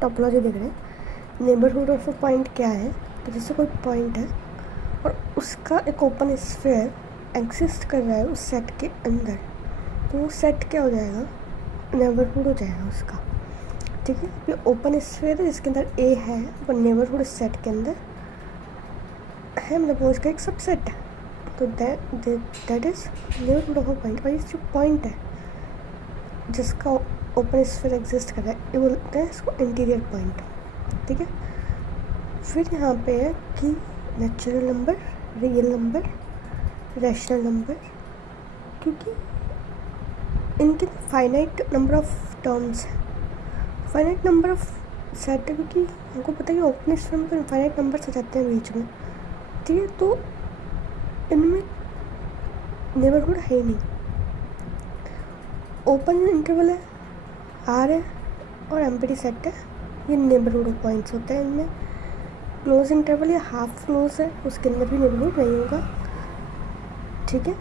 Topology देख रहे हैं। नेबरहुड ऑफ अ पॉइंट क्या है, तो जैसे कोई पॉइंट है और उसका एक ओपन स्फीयर एग्जिस्ट कर रहा है उस सेट के अंदर, तो वो सेट क्या हो जाएगा, नेबरहुड हो जाएगा उसका। ठीक है, ये ओपन स्फीयर है जिसके अंदर ए है, वो नेबरहुड सेट के अंदर है, मतलब वो इसका एक सबसेट है। तो that is neighbourhood of a point. और ये जो पॉइंट है जिसका ओपन स्फीयर एग्जिस्ट कर रहा है, ये बोलते हैं इसको इंटीरियर पॉइंट। ठीक है, फिर यहाँ पे है कि natural number, real number, rational number, क्योंकि इनके फाइनाइट नंबर ऑफ टर्म्स हैं, फाइनाइट नंबर ऑफ सेट है, क्योंकि हमको पता है कि ओपन स्फीयर में तो इनफाइनाइट नंबर्स आ जाते हैं बीच में। ठीक है, तो इनमें नेबरहुड है ही नहीं। ओपन इंटरवल है, आर है और एम्प्टी सेट है, ये नेबरहुड ऑफ पॉइंट्स होते हैं इनमें। क्लोज इंटरवल या हाफ क्लोज है, उसके अंदर भी नेबरहुड नहीं होगा। ठीक है,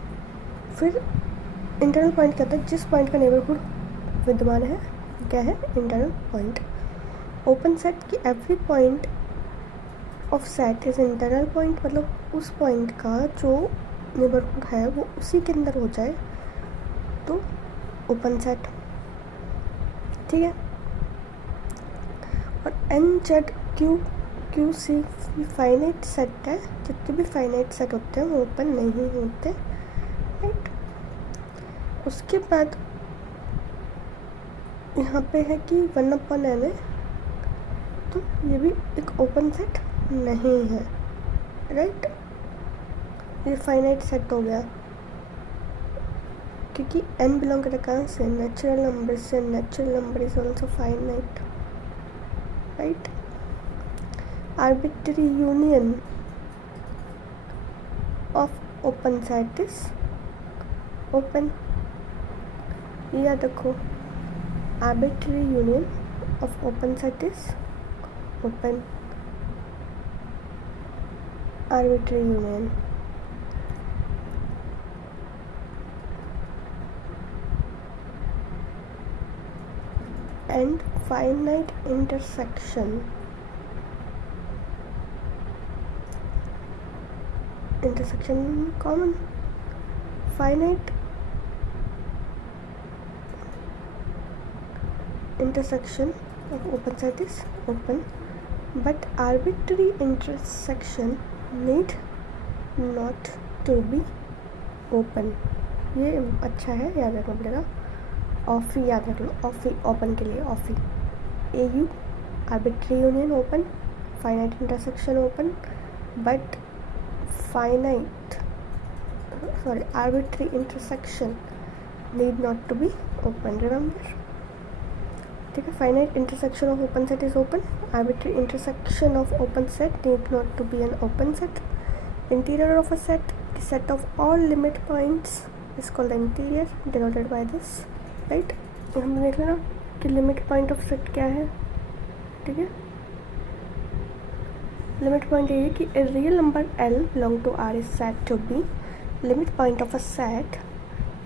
फिर इंटरनल पॉइंट क्या होता है, जिस पॉइंट का नेबरहुड विद्यमान है क्या है, इंटरनल पॉइंट। ओपन सेट की every point of set is internal point, मतलब उस पॉइंट का जो नेबरहुड है वो उसी के अंदर हो जाए तो ओपन सेट। ठीक है, और N Z Q Q C finite set है, जितने भी फाइनाइट सेट होते हैं वो ओपन नहीं होते। राइट, उसके बाद यहाँ पे है कि 1/n है, तो ये भी एक ओपन सेट नहीं है। राइट, ये फाइनाइट सेट हो गया क्योंकि n बिलोंग करता कहाँ से, नेचुरल नंबर से। Natural number is also finite. Right, arbitrary union of open set is open. याद रखो, arbitrary union of open set is open. Arbitrary union and finite intersection common. Finite intersection of open set is open, but arbitrary intersection need not to be open. ये अच्छा है, याद रखना पड़ेगा। ऑफी याद रख लो, ऑफी ओपन के लिए ऑफी। A U arbitrary union open, finite intersection open, but arbitrary intersection need not to be open, remember. ठीक है, finite intersection of open set is open, arbitrary intersection of open set need not to be an open set. Interior of a set of all limit points is called interior, denoted by this. Right, हम देख लेना कि limit point of set क्या है। ठीक है, limit point ये है कि a real number l belong to r is said to be limit point of a set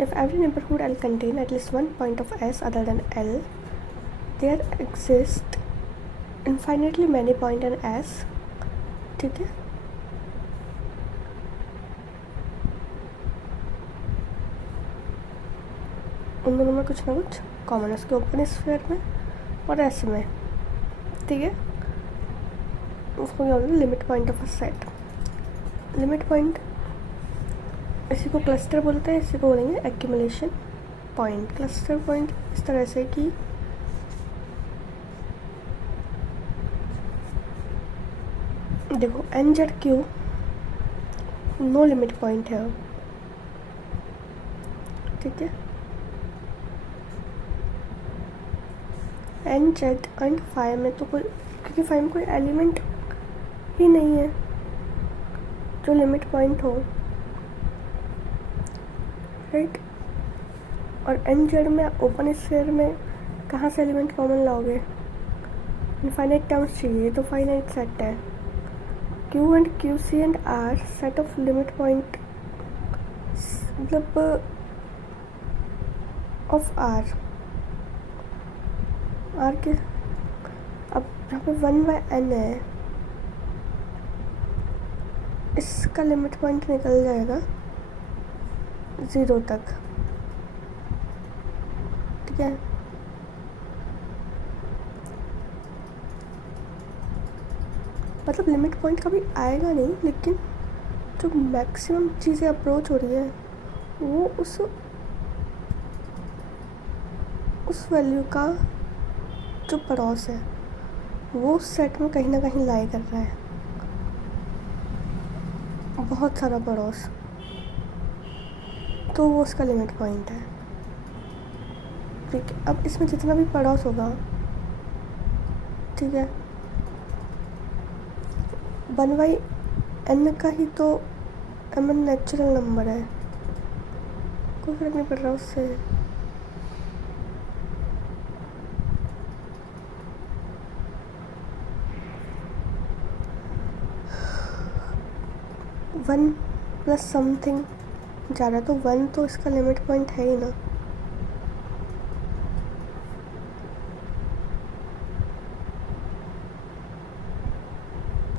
if every neighbourhood l contain at least one point of s other than l, there exist infinitely many point in s। ठीक है, उन दोनों में कुछ ना कुछ common है, उसके ओपन स्फीयर में और एस में। ठीक है, उसको क्या बोलते हैं, limit point of a set. Limit point, इसी को क्लस्टर बोलते हैं, इसी को बोलेंगे एक्यूमुलेशन पॉइंट। क्लस्टर पॉइंट इस तरह से कि देखो N Z Q no limit point है। ठीक है, एन जेड एंड फाइव में तो कोई, क्योंकि फाइव में कोई एलिमेंट ही नहीं है जो लिमिट पॉइंट हो। राइट, और एन जेड में ओपन स्फीयर में कहाँ से एलिमेंट कॉमन लाओगे, इनफाइनाइट टर्म्स चाहिए, तो फाइनाइट सेट है। Q and Q C and R set of limit point, मतलब ऑफ आर के। अब यहाँ पे 1/n है, इसका लिमिट पॉइंट निकल जाएगा 0 तक, ठीक है। मतलब लिमिट पॉइंट कभी आएगा नहीं, लेकिन जो मैक्सिमम चीज़ें अप्रोच हो रही है वो उस वैल्यू का जो पड़ोस है वो सेट में कहीं ना कहीं लाई कर रहा है, बहुत सारा पड़ोस, तो वो उसका लिमिट पॉइंट है, ठीक है। अब इसमें जितना भी पड़ोस होगा, ठीक है, 1/n का ही तो mn नेचुरल नंबर है, कोई फर्क नहीं पड़ रहा उससे। वन प्लस समथिंग जा रहा है तो 1 तो इसका लिमिट पॉइंट है ही ना,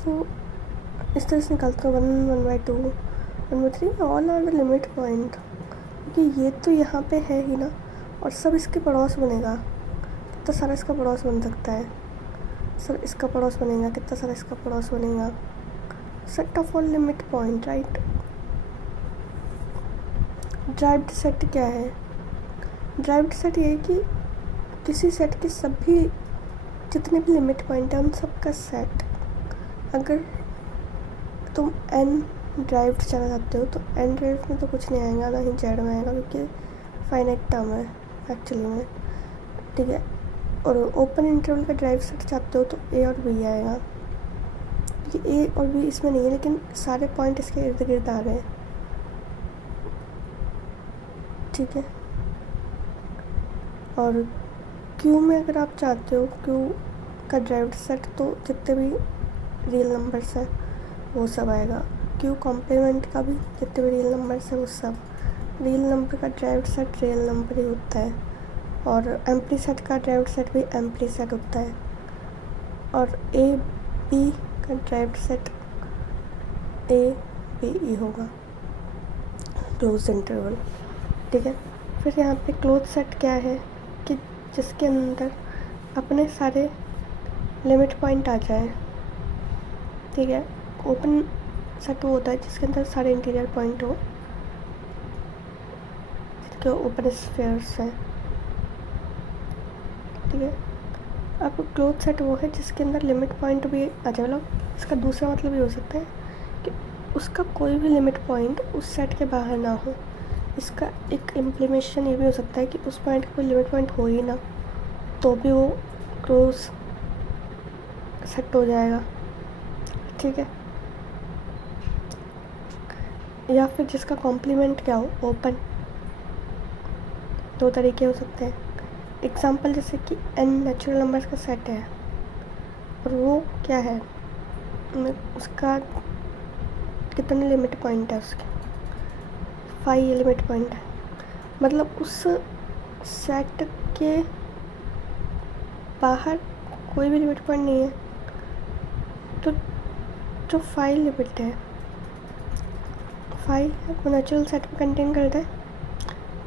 तो इस तरह से निकालते हैं 1, 1/2, 1/3 all are the limit point, क्योंकि ये तो यहाँ पे है ही ना, और सब इसके पड़ोस बनेगा, कितना सारा इसका पड़ोस बन सकता है, सब इसका पड़ोस बनेगा, कितना सारा इसका पड़ोस बनेगा, set of all limit point, right. Derived set क्या है? ड्राइव्ड सेट ये है कि किसी सेट के सभी जितने भी लिमिट पॉइंट है उन सब का सेट, अगर तुम n ड्राइव्ड चला जाते हो तो n ड्राइव्ड में तो कुछ नहीं आएगा, ना ही जेड में आएगा, क्योंकि फाइनाइट टर्म है एक्चुअली में, ठीक है। और ओपन इंटरवल का ड्राइव सेट चाहते हो तो a और b आएगा, क्योंकि a और b इसमें नहीं है, लेकिन सारे पॉइंट इसके इर्द गिर्द आ रहे हैं, ठीक है। और q में अगर आप चाहते हो q का ड्राइव्ड सेट, तो जितने भी रियल नंबर्स हैं वो सब आएगा, q कॉम्प्लीमेंट का भी जितने भी रियल नंबर्स हैं वो सब, रियल नंबर का ड्राइव्ड सेट रियल नंबर ही होता है, और एम्प्टी सेट का ड्राइव्ड सेट भी एम्प्टी सेट होता है, और a b का derived set a b e होगा, क्लोज इंटरवल, ठीक है। फिर यहाँ पे क्लोज सेट क्या है कि जिसके अंदर अपने सारे लिमिट पॉइंट आ जाए, ठीक है। ओपन सेट वो होता है जिसके अंदर सारे इंटीरियर पॉइंट हो, जिसके ओपन स्फीयर्स हैं, ठीक है। अब क्लोज सेट वो है जिसके अंदर लिमिट पॉइंट भी आ जाए, मतलब इसका दूसरा मतलब ये हो सकता है कि उसका कोई भी लिमिट पॉइंट उस सेट के बाहर ना हो। इसका एक इम्प्लीमेशन ये भी हो सकता है कि उस पॉइंट का कोई लिमिट पॉइंट हो ही ना, तो भी वो क्लोज सेट हो जाएगा, ठीक है। या फिर जिसका कॉम्प्लीमेंट क्या हो, ओपन, दो तरीके हो सकते हैं। एग्जांपल जैसे कि n नेचुरल नंबर्स का सेट है और वो क्या है, उसका कितने लिमिट पॉइंट है, उसके 5 लिमिट पॉइंट है, मतलब उस सेट के बाहर कोई भी लिमिट पॉइंट नहीं है, तो जो 5 लिमिट है, 5 वो नेचुरल सेट में कंटेन करता है।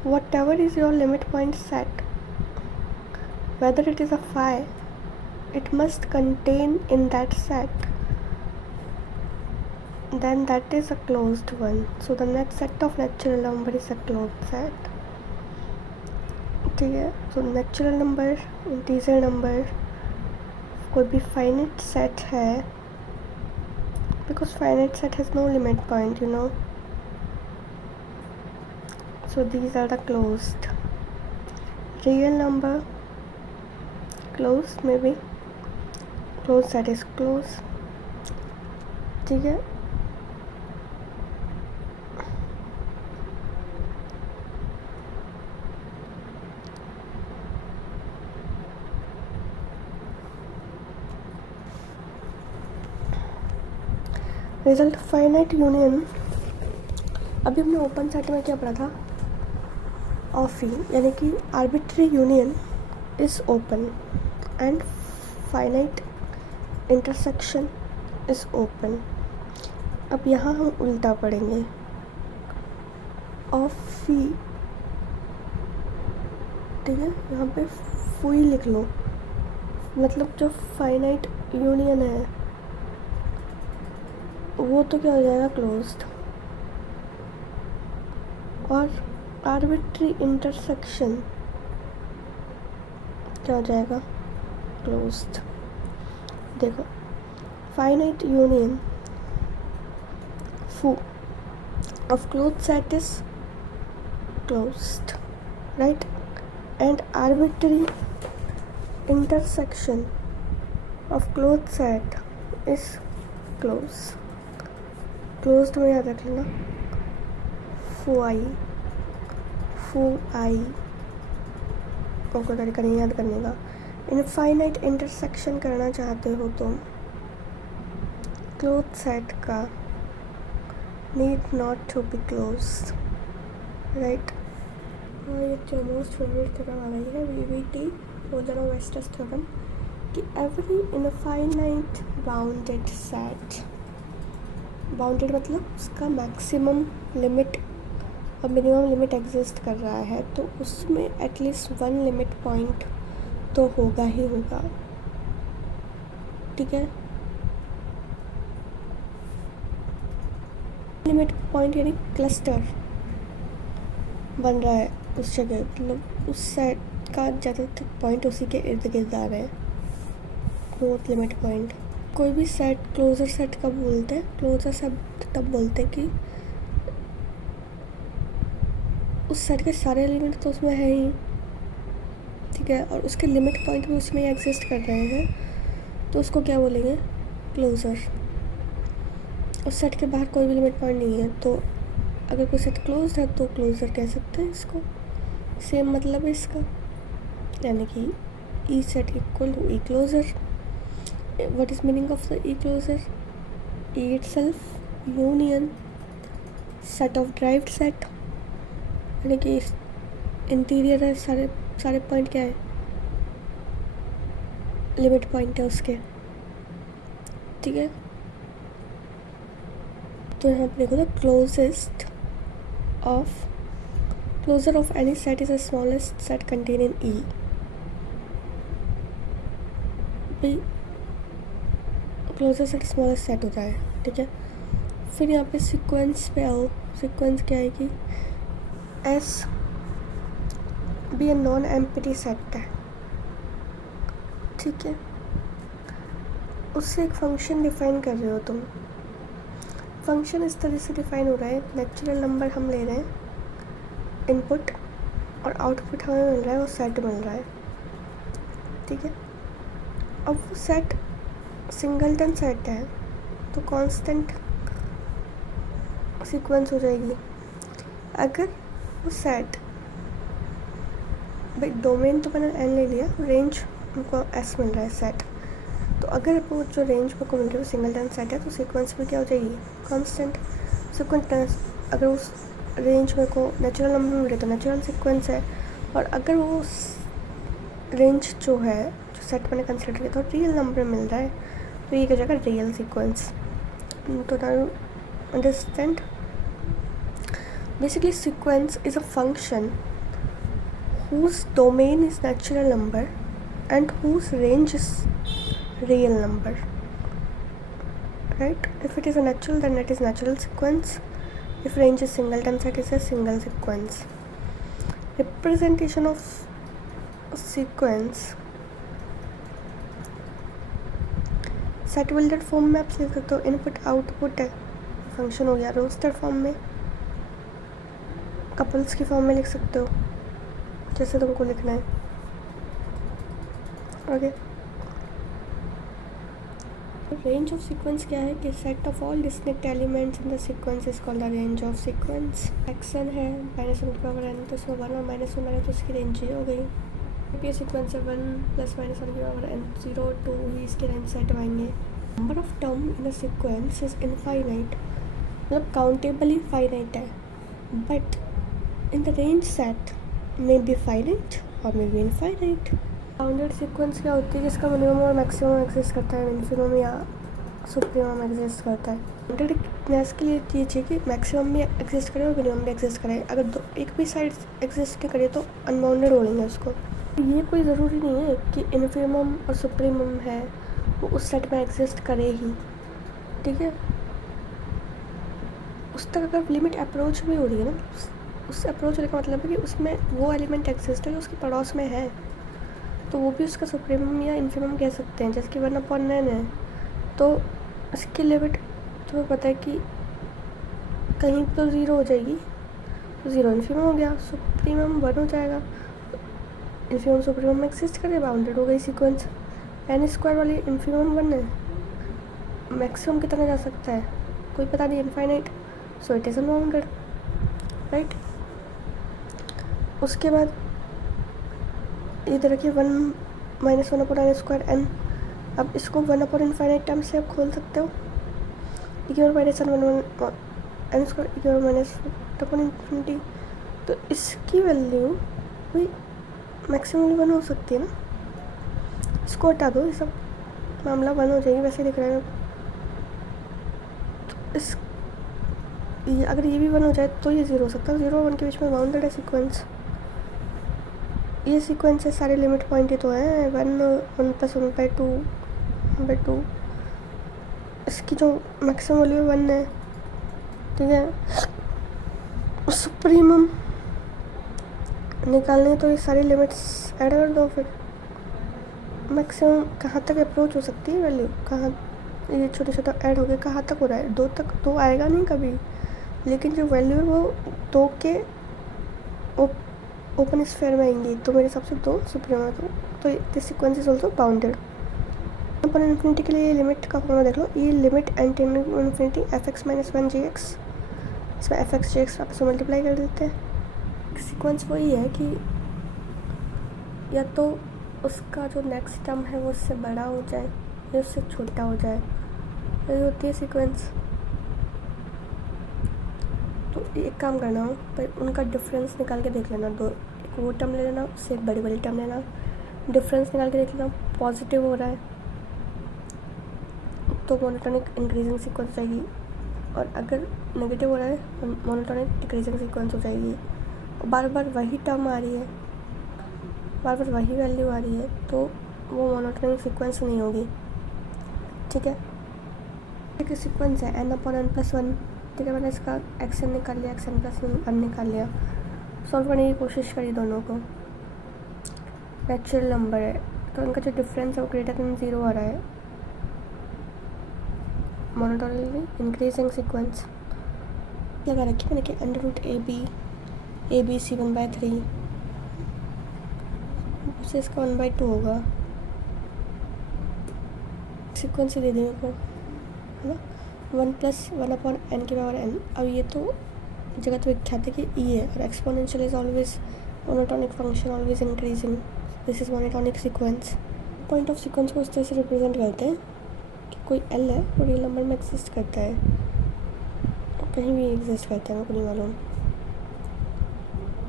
What ever is your limit point set, whether it is a 5, it must contain in that set, then that is a closed one. So the next set of natural number is a closed set, ठीक है। तो natural number, integer number, कोई भी finite set है, because finite set has no limit point, you know, so these are the closed. Real number closed, maybe closed set is closed, ठीक है। Result finite union, अभी हमने open set में क्या पढ़ा था, ऑफ ही, यानी कि arbitrary union is open and finite intersection is open. अब यहाँ हम उल्टा पढ़ेंगे, ऑफ फी, ठीक है, यहाँ पे फुई लिख लो, मतलब जो फाइनाइट यूनियन है वो तो क्या हो जाएगा, क्लोज्ड। और आर्बिट्री इंटरसेक्शन क्या हो जाएगा, क्लोज्ड। देखो, फाइनाइट यूनियन फू of closed set is closed, right? And arbitrary intersection of closed set is closed में याद रख लेना, फू आई को तरीका नहीं याद करने का। इनफाइनाइट इंटरसेक्शन करना चाहते हो तो क्लोज्ड सेट का need not to be closed, right? ये जो मोस्ट फेवरेट थ्योरम आ गई है VBT, वोजनोव-वेस्टर्स थ्योरम, कि every infinite bounded set, bounded मतलब उसका मैक्सिमम लिमिट और मिनिमम लिमिट एग्जिस्ट कर रहा है, तो उसमें एटलीस्ट वन लिमिट पॉइंट तो होगा ही होगा, ठीक है। लिमिट पॉइंट यानी क्लस्टर बन रहा है उस जगह, मतलब उस सेट का ज़्यादातर पॉइंट उसी के इर्द गिर्द आ रहे हैं, क्लोज लिमिट पॉइंट। कोई भी सेट क्लोजर सेट कब बोलते हैं, क्लोजर सेट तब बोलते हैं कि उस सेट के सारे एलिमेंट तो उसमें है ही, ठीक है, और उसके लिमिट पॉइंट भी उसमें एग्जिस्ट कर रहे हैं, तो उसको क्या बोलेंगे, क्लोजर। उस सेट के बाहर कोई भी लिमिट पॉइंट नहीं है, तो अगर कोई सेट क्लोज्ड है तो क्लोजर कह सकते हैं इसको। सेम मतलब है इसका, यानी कि E set equal to E closure. What is meaning of the E closure? E itself union set of derived set, यानी कि इंटीरियर है, सारे पॉइंट क्या है, लिमिट पॉइंट है उसके, ठीक है। तो यहाँ पे देखो, the closure of any set is the smallest set contain in E. भाई क्लोजर सेट स्मॉलेस्ट सेट होता है, ठीक है। फिर यहाँ पे सीक्वेंस पे आओ, सीक्वेंस क्या है कि एस भी ए नॉन एम्प्टी सेट है, ठीक है। उससे एक फंक्शन डिफाइन कर रहे हो तुम, फंक्शन इस तरह से डिफाइन हो रहा है, नेचुरल नंबर हम ले रहे हैं इनपुट और आउटपुट हमें मिल रहा है, वो सेट मिल रहा है, ठीक है। अब वो सेट सिंगलटन सेट है तो कांस्टेंट सीक्वेंस हो जाएगी। अगर वो सेट, भाई डोमेन तो मैंने एन ले लिया, रेंज उनको एस मिल रहा है सेट, तो अगर वो जो रेंज को मिल रही है वो सिंगलटन सेट है, तो सीक्वेंस में क्या हो जाएगी, कांस्टेंट सीक्वेंस। अगर उस रेंज में को नेचुरल नंबर मिल रहा है तो नेचुरल सीक्वेंस है, और अगर वो रेंज जो है जो सेट मैंने कंसिडर किया तो रियल नंबर मिल रहा है, तो ये क्या जाएगा, रियल सीक्वेंस। तो now understand, basically sequence is a function whose domain is natural number and whose range is real number, right? If it is a natural, then it is natural sequence. If range is singleton set, is a single sequence. Representation of sequence set builder form में आप लिख सकते हो, input output है function हो गया, roster form में, couples की फॉर्म में लिख सकते हो जैसे तुमको लिखना है, ओके। रेंज ऑफ सीक्वेंस क्या है कि set of all distinct elements in the sequence is called the range of sequence. Action है -1/n, तो इसमें 1 और -1 है तो इसकी रेंज ही हो गई। ये सीक्वेंस है 1 + -1/n, 0 2 ही इसकी रेंज सेट आएंगे। Number of term in a sequence is infinite, मतलब काउंटेबली फाइनाइट है, but in the range set may be finite or may be infinite, bounded sequence क्या होती है जिसका मिनिमम और मैक्सिमम एग्जिस्ट करता है, इन्फिमम या सुप्रीमम एग्जिस्ट करता है। बाउंडेडनेस के लिए ये चाहिए कि मैक्सिमम भी एग्जिस्ट करे और मिनिमम भी एग्जिस्ट करे। अगर दो एक भी साइड एग्जिस्ट नहीं करे तो अनबाउंडेड बोलेंगे उसको। ये कोई ज़रूरी नहीं है कि इन्फिमम और सुप्रीमम है वो उस सेट में एग्जिस्ट करे ही, ठीक है। उस तक अगर लिमिट अप्रोच भी हो रही है ना, उस अप्रोच होने का मतलब है कि उसमें वो एलिमेंट एग्जिस्ट है जो उसके पड़ोस में है, तो वो भी उसका सुप्रीमम या इन्फिमम कह सकते हैं। जैसे कि 1/n है तो इसकी लिमिट तुम्हें पता है कि कहीं तो 0 हो जाएगी, तो 0 इन्फिमम हो गया, सुप्रीमम 1 हो जाएगा। इन्फिमम सुप्रीमम में एग्जिस्ट करे, बाउंडेड हो गई सीक्वेंस। n² वाली इन्फिमम 1 है, मैक्सिमम कितना जा सकता है कोई पता नहीं, infinite, so it is unbounded, right. उसके बाद इधर रखिए 1 - 1/n²n। अब इसको 1/इनफाइनाइट टर्म से आप खोल सकते हो, e⁻⁻n²e⁻⁻⁰ तो इसकी वैल्यू कोई मैक्सिमम 1 हो सकती है ना। इसको हटा दो, ये सब मामला 1 हो जाएगी, वैसे दिख रहा है। तो अगर ये भी 1 हो जाए तो ये 0 हो सकता है। 0 और 1 के बीच में बाउंडेड है सीक्वेंस। ये सीक्वेंस है, सारे लिमिट पॉइंट ही तो हैं, 1 + 1/2 इसकी जो मैक्सिमम वैल्यू है 1 है, ठीक है। सुप्रीमम निकालने तो ये सारी लिमिट्स ऐड कर दो, फिर मैक्सिमम कहाँ तक अप्रोच हो सकती है वैल्यू, कहाँ ये छोटे छोटे ऐड हो गए, कहाँ तक हो रहा है, 2 तक तो आएगा नहीं कभी, लेकिन जो वैल्यू है वो 2 के ओपन स्फीयर में आएंगी, तो मेरे हिसाब से 2 सुप्रीमम है। तो this sequence is also bounded. अपन इन्फिनिटी के लिए लिमिट का फॉर्मूला देख लो, ये limit n tending to infinity fx - 1gx, इसमें fx gx आपस में मल्टीप्लाई कर देते हैं। सीक्वेंस वही है कि या तो उसका जो नेक्स्ट टर्म है वो उससे बड़ा हो जाए या उससे छोटा हो जाए, ये होती है सीक्वेंस। तो एक काम करना हो पर उनका डिफरेंस निकाल के देख लेना, दो एक वो टर्म ले लेना, उससे एक बड़ी बड़ी टर्म लेना, डिफरेंस निकाल के देख लेना, पॉजिटिव हो रहा है तो मोनोटोनिक इंक्रीजिंग सीक्वेंस आएगी, और अगर नेगेटिव हो रहा है तो मोनोटोनिक डिक्रीजिंग सीक्वेंस हो जाएगी। और बार बार वही टर्म आ रही है, बार बार वही वैल्यू आ रही है, तो वो मोनोटोनिक सीक्वेंस नहीं होगी, ठीक है। एक सीक्वेंस है n/n+1, ठीक है। मैंने इसका xn निकाल लिया, xn+1 निकाल लिया, सॉल्व करने की कोशिश करी दोनों को। नेचुरल नंबर है तो इनका जो डिफरेंस है वो >0 आ रहा है, मोनोटोनिक इंक्रीजिंग सीक्वेंस लगा रखी मैंने कि √AB ABC1/3 उससे इसका 1/2 होगा, सीक्वेंस ही दे देंगे को, है ना। 1 + 1/n²n। अब ये तो जगत विख्यात है कि e है, और exponential is always monotonic function, always increasing, this is monotonic sequence. Point of sequence को इस तरह से रिप्रेजेंट करते हैं कि कोई L है वो रियल नंबर में एग्जिस्ट करता है, कहीं भी एग्जिस्ट करता है, मेरे को नहीं मालूम,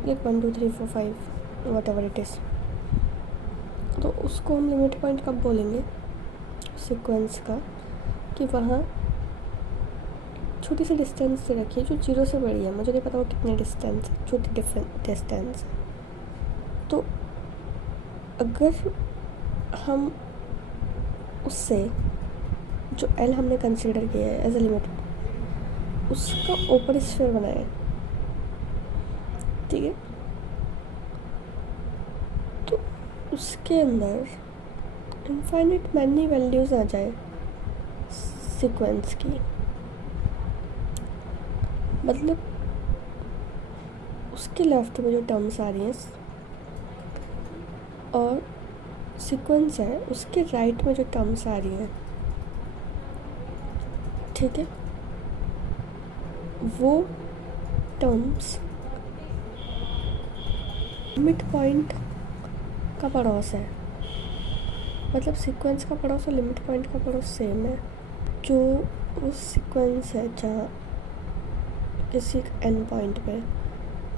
like 1 2 3 4 5 what ever it is. तो उसको हम लिमिट पॉइंट कब बोलेंगे सीक्वेंस का, कि वहाँ छोटी सी डिस्टेंस से रखिए जो 0 से बड़ी है, मुझे नहीं पता वो कितने डिस्टेंस, छोटी डिस्टेंस। तो अगर हम उससे जो L हमने कंसिडर किया है एज ए लिमिट, उसका ओपन स्फीयर बनाए, ठीक है, तो उसके अंदर इनफाइनाइट मैनी वैल्यूज आ जाए सीक्वेंस की, मतलब उसके लेफ्ट में जो टर्म्स आ रही हैं और सीक्वेंस है उसके राइट में जो टर्म्स आ रही हैं, ठीक है, वो टर्म्स मिड पॉइंट का पड़ोस है, मतलब सीक्वेंस का पड़ोस और लिमिट पॉइंट का पड़ोस सेम है। जो उस सीक्वेंस है जहाँ किसी एन पॉइंट पे,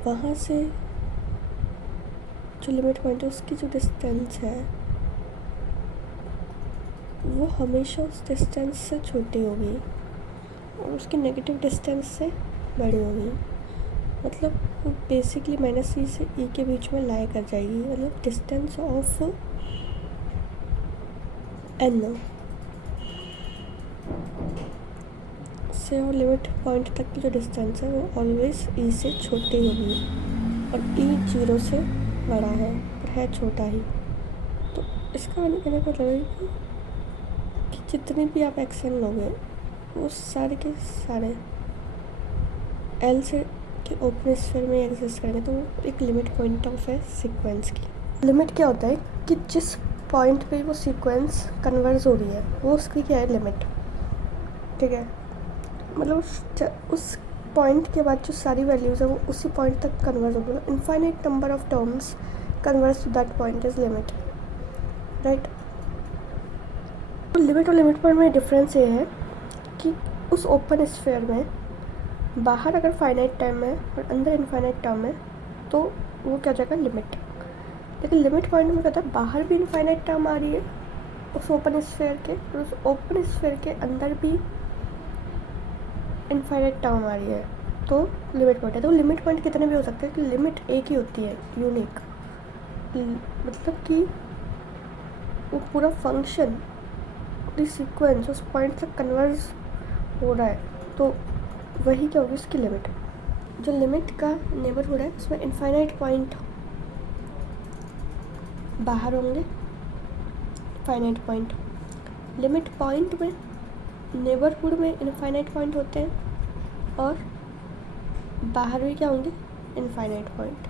वहाँ से जो लिमिट पॉइंट है उसकी जो डिस्टेंस है वो हमेशा उस डिस्टेंस से छोटी होगी और उसकी नेगेटिव डिस्टेंस से बड़ी होगी। मतलब वो बेसिकली -e से e के बीच में लाई कर जाएगी। मतलब डिस्टेंस ऑफ n से और लिमिट पॉइंट तक की जो डिस्टेंस है वो ऑलवेज e से छोटी होगी और e 0 से बड़ा है पर है छोटा ही। तो इसका कहने का मतलब है कि जितने भी आप एक्शन लोगे वो सारे के सारे L से के ओपन स्फीयर में एग्जिस्ट करेंगे। तो वो एक लिमिट पॉइंट ऑफ है सीक्वेंस की। लिमिट क्या होता है कि जिस पॉइंट पे वो सीक्वेंस कन्वर्ज हो रही है वो उसकी क्या है, लिमिट। ठीक है, मतलब उस पॉइंट के बाद जो सारी वैल्यूज़ है वो उसी पॉइंट तक कन्वर्ज होगी। मतलब infinite number of terms converge to that point is limit, right. तो लिमिट और लिमिट पॉइंट में डिफरेंस ये है कि उस ओपन स्फीयर में बाहर अगर फाइनाइट टाइम है और अंदर इनफाइनाइट टर्म है तो वो क्या हो जाएगा, लिमिट। लेकिन लिमिट पॉइंट में क्या होता है, बाहर भी इनफाइनाइट टर्म आ रही है उस ओपन स्फीयर के और उस ओपन स्फीयर के अंदर भी इनफाइनाइट टर्म आ रही है तो लिमिट पॉइंट है। तो लिमिट पॉइंट कितने भी हो सकते हैं कि लिमिट एक ही होती है, यूनिक। मतलब कि वो पूरा फंक्शन पूरी सीक्वेंस उस पॉइंट तक कन्वर्ज हो रहा है तो वही क्या होगी उसकी लिमिट। जो लिमिट का नेबरहुड है उसमें इनफाइनाइट पॉइंट बाहर होंगे, फाइनाइट पॉइंट। लिमिट पॉइंट में नेबरहुड में इनफाइनाइट पॉइंट होते हैं और बाहर भी क्या होंगे, इनफाइनाइट पॉइंट।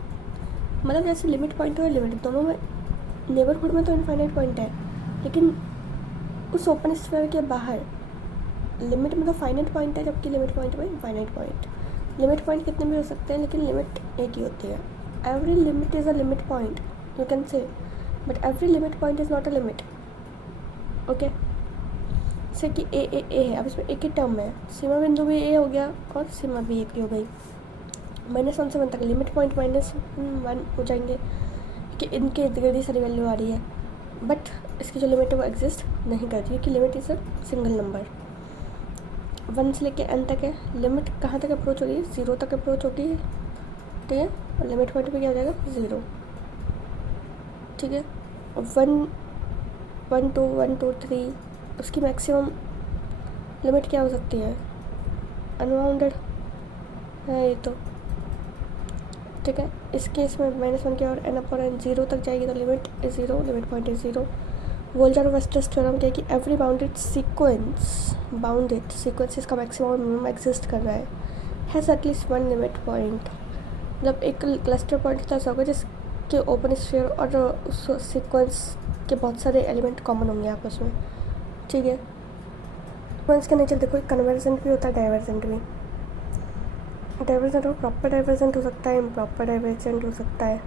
मतलब जैसे लिमिट पॉइंट और लिमिट दोनों में, नेबरहुड में तो इनफाइनाइट पॉइंट है लेकिन उस ओपन स्फीयर के बाहर लिमिट में तो फाइनाइट पॉइंट है जबकि लिमिट पॉइंट में इनफाइनाइट पॉइंट। लिमिट पॉइंट कितने भी हो सकते हैं लेकिन लिमिट एक ही होती है। Every limit is a limit point you can say, but every limit point is not a limit. Okay, जैसे कि ए है, अब इसमें एक ही टर्म है, सीमा बिंदु भी ए हो गया और सीमा भी एक ही हो गई। -1 से 1 तक लिमिट पॉइंट -1 हो जाएंगे कि इनके इर्द गिर्द सारी वैल्यू आ रही है, बट इसकी जो लिमिट है वो एग्जिस्ट नहीं करती क्योंकि limit is a single number. 1 से लेके n तक है, लिमिट कहाँ तक अप्रोच हो रही है, 0 तक अप्रोच होती है। ठीक है, और लिमिट पॉइंट पे क्या हो जाएगा, 0। ठीक है, और 1 2 3 उसकी मैक्सिमम लिमिट क्या हो सकती है, अनबाउंडेड है ये तो। ठीक है, इस केस में -1 की और n/n 0 तक जाएगी तो limit is 0, limit point is 0। Walter-wasters theorem क्या है कि एवरी बाउंडेड सीक्वेंस इसका मैक्सिमम और मिनिमम एग्जिस्ट कर रहा है, हैज़ एटलीस्ट 1 लिमिट पॉइंट। मतलब एक क्लस्टर पॉइंट ऐसा होगा जिसके ओपन स्फीयर और उस सीक्वेंस के बहुत सारे एलिमेंट कॉमन होंगे आपस में। ठीक है, सीक्वेंस का नेचर देखो, एक कन्वर्जेंट भी होता है, डाइवर्जेंट भी। डाइवर्जेंट और प्रॉपर डाइवर्जेंट हो सकता है, इम्प्रॉपर डाइवर्जेंट हो सकता है।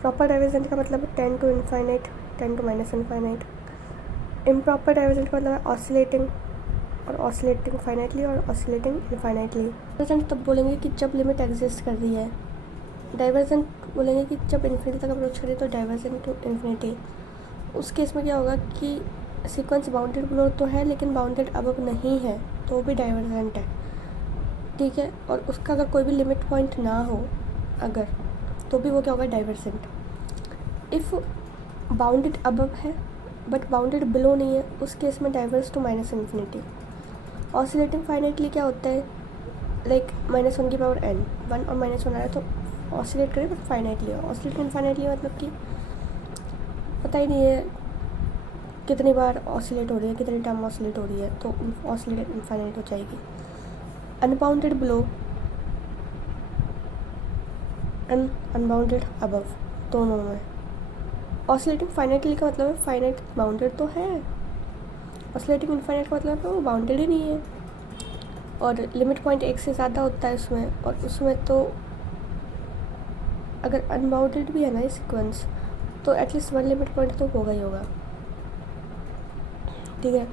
प्रॉपर डाइवर्जेंट का मतलब 10 to infinite, 10 to -infinite. Improper divergent का मतलब है ऑसिलेटिंग, और ऑसिलेटिंग फाइनाइटली और ऑसिलेटिंग इनफाइनाइटली। डाइवर्जेंट तब बोलेंगे कि जब लिमिट एग्जिस्ट कर रही है, डाइवर्जेंट बोलेंगे कि जब इन्फिनिटी तक अप्रोच करें तो डाइवर्जेंट टू इन्फिनिटी। उस केस में क्या होगा कि सीक्वेंस बाउंडेड बिलो तो है लेकिन बाउंडेड अबव नहीं है तो वो भी डाइवर्जेंट है। ठीक है, और उसका अगर कोई भी लिमिट पॉइंट ना हो अगर, तो भी वो क्या होगा, डाइवर्जेंट। इफ़ बाउंडेड अबव है बट बाउंडेड बिलो नहीं है, उस केस में diverse to -infinity. Oscillating finitely क्या होता है, लाइक -1 की पावर n, 1 और -1 आ रहा है तो ऑसिलेट करें बट फाइनाइटली। ऑसिलेटिंग फाइनाइटली मतलब कि पता ही नहीं है कितनी बार ऑसिलेट हो रही है, कितनी टाइम ऑसिलेट हो रही है, तो ऑसिलेट इनफाइनाइट हो जाएगी। Unbounded below and unbounded above दोनों में। ऑसिलेटिंग फाइनाइटली का मतलब है फाइनाइट बाउंडेड तो है, ऑसिलेटिंग इनफाइनाइट का मतलब है वो बाउंडेड ही नहीं है। और लिमिट पॉइंट 1 से ज़्यादा होता है उसमें, और उसमें तो अगर अनबाउंडेड भी है ना ये सीक्वेंस तो एटलीस्ट 1 लिमिट पॉइंट तो होगा ही होगा। ठीक है,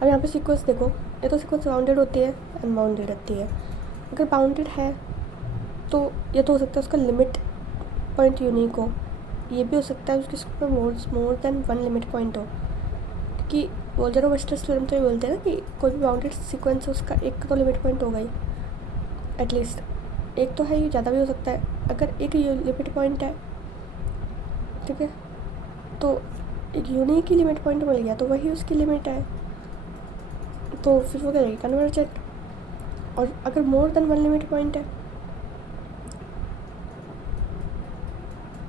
अब यहाँ पे सीक्वेंस देखो, ये तो सीक्वेंस बाउंडेड होती है, अनबाउंडेड होती है। अगर बाउंडेड है तो ये तो हो सकता है उसका लिमिट पॉइंट यूनिक हो, ये भी हो सकता है उसके स्कोप में मोर देन 1 लिमिट पॉइंट हो, क्योंकि वोल्जरो-वेस्टर्स थ्योरम तो ये बोलते हैं ना कि कोई भी बाउंडेड सीक्वेंस है उसका एक तो लिमिट पॉइंट होगा ही, एटलीस्ट एक तो है ही, ज़्यादा भी हो सकता है। अगर एक लिमिट पॉइंट है, ठीक है, तो एक यूनिक ही लिमिट पॉइंट मिल गया तो वही उसकी लिमिट है, तो फिर वो क्या रहेगी, कन्वर्जेंट। और अगर more than one limit point है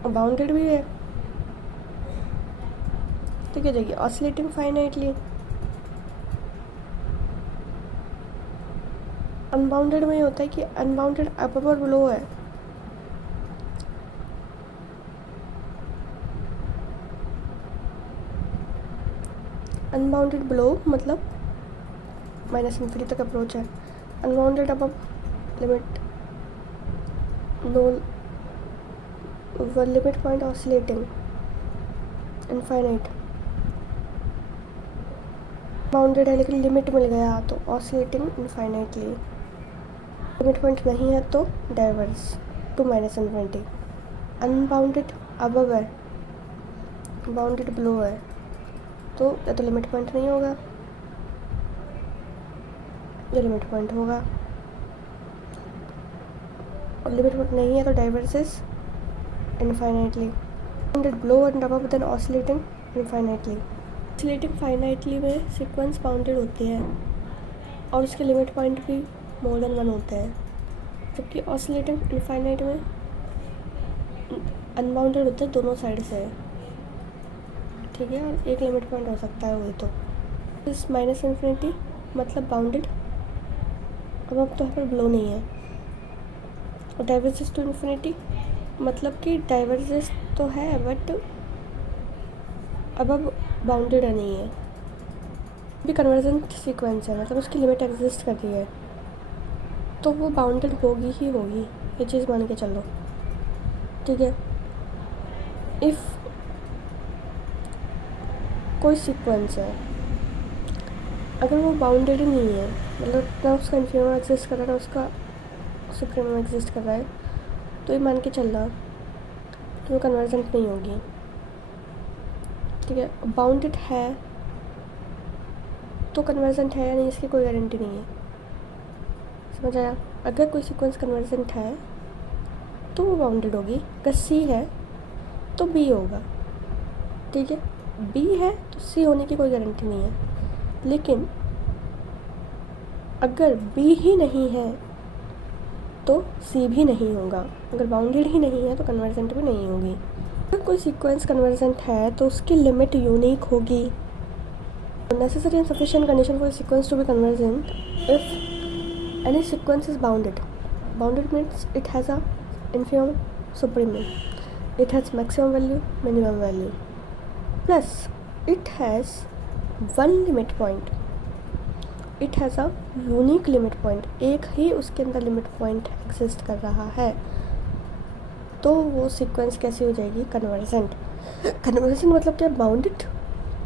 और बाउंडेड भी है तो क्या जाएगी, ऑसिलेटिंग फाइनाइटली। अनबाउंडेड में ये होता है कि अनबाउंडेड अबव और बिलो है, अनबाउंडेड बिलो मतलब माइनस इन्फिनिटी तक अप्रोच है, unbounded above limit no one limit point oscillating infinite. Bounded है लेकिन लिमिट मिल गया तो ऑसिलेटिंग इनफाइनाइटली। लिमिट पॉइंट नहीं है तो diverse to minus infinity. Unbounded above है, बाउंडेड बिलो है, तो या तो लिमिट पॉइंट नहीं होगा या लिमिट पॉइंट होगा, और लिमिट पॉइंट नहीं है तो diverges infinitely. Bounded below and above then oscillating infinitely. Oscillating finitely में सीक्वेंस बाउंडेड होती है और उसके लिमिट पॉइंट भी मोर देन वन होते हैं, जबकि ऑसिलेटिंग इनफाइनाइट में अनबाउंडेड होते हैं दोनों साइड से, ठीक है, और एक लिमिट पॉइंट हो सकता है वही तो इस माइनस इन्फिनिटी मतलब बाउंडेड, अब तो यहाँ पर बिलो नहीं है। और डाइवर्जेस टू इन्फिनिटी मतलब कि डाइवर्जेस तो है बट अब बाउंडेड नहीं है, भी कन्वर्जेंट सीक्वेंस है मतलब उसकी लिमिट एग्जिस्ट कर रही है तो वो बाउंडेड होगी ही होगी, ये चीज़ मान के चलो, ठीक है। इफ़ कोई सीक्वेंस है अगर वो बाउंडेड ही नहीं है, मतलब ना उसका इन्फिनिमम एग्जिस्ट कर रहा है ना उसका सुप्रीमम एग्जिस्ट कर रहा है, तो ये मान के चलना तो वो कन्वर्जेंट नहीं होगी, ठीक है। बाउंडेड है तो कन्वर्जेंट है या नहीं इसकी कोई गारंटी नहीं है, समझ आया। अगर कोई सीक्वेंस कन्वर्जेंट है तो वो बाउंडेड होगी, अगर सी है तो बी होगा, ठीक है। बी है तो सी होने की कोई गारंटी नहीं है, लेकिन अगर बी ही नहीं है तो सी भी नहीं होगा, अगर बाउंडेड ही नहीं है तो कन्वर्जेंट भी नहीं होगी। अगर कोई सीक्वेंस कन्वर्जेंट है तो उसकी लिमिट यूनिक होगी। Necessary and sufficient condition for sequence to be convergent if any sequence is bounded. Bounded means it has a infimum supremum, it has maximum value, minimum value, plus it has one limit point, it has a unique limit point, एक ही उसके अंदर limit point exist कर रहा है, तो वो sequence कैसी हो जाएगी, कन्वर्जेंट। कन्वर्जेंट मतलब क्या, bounded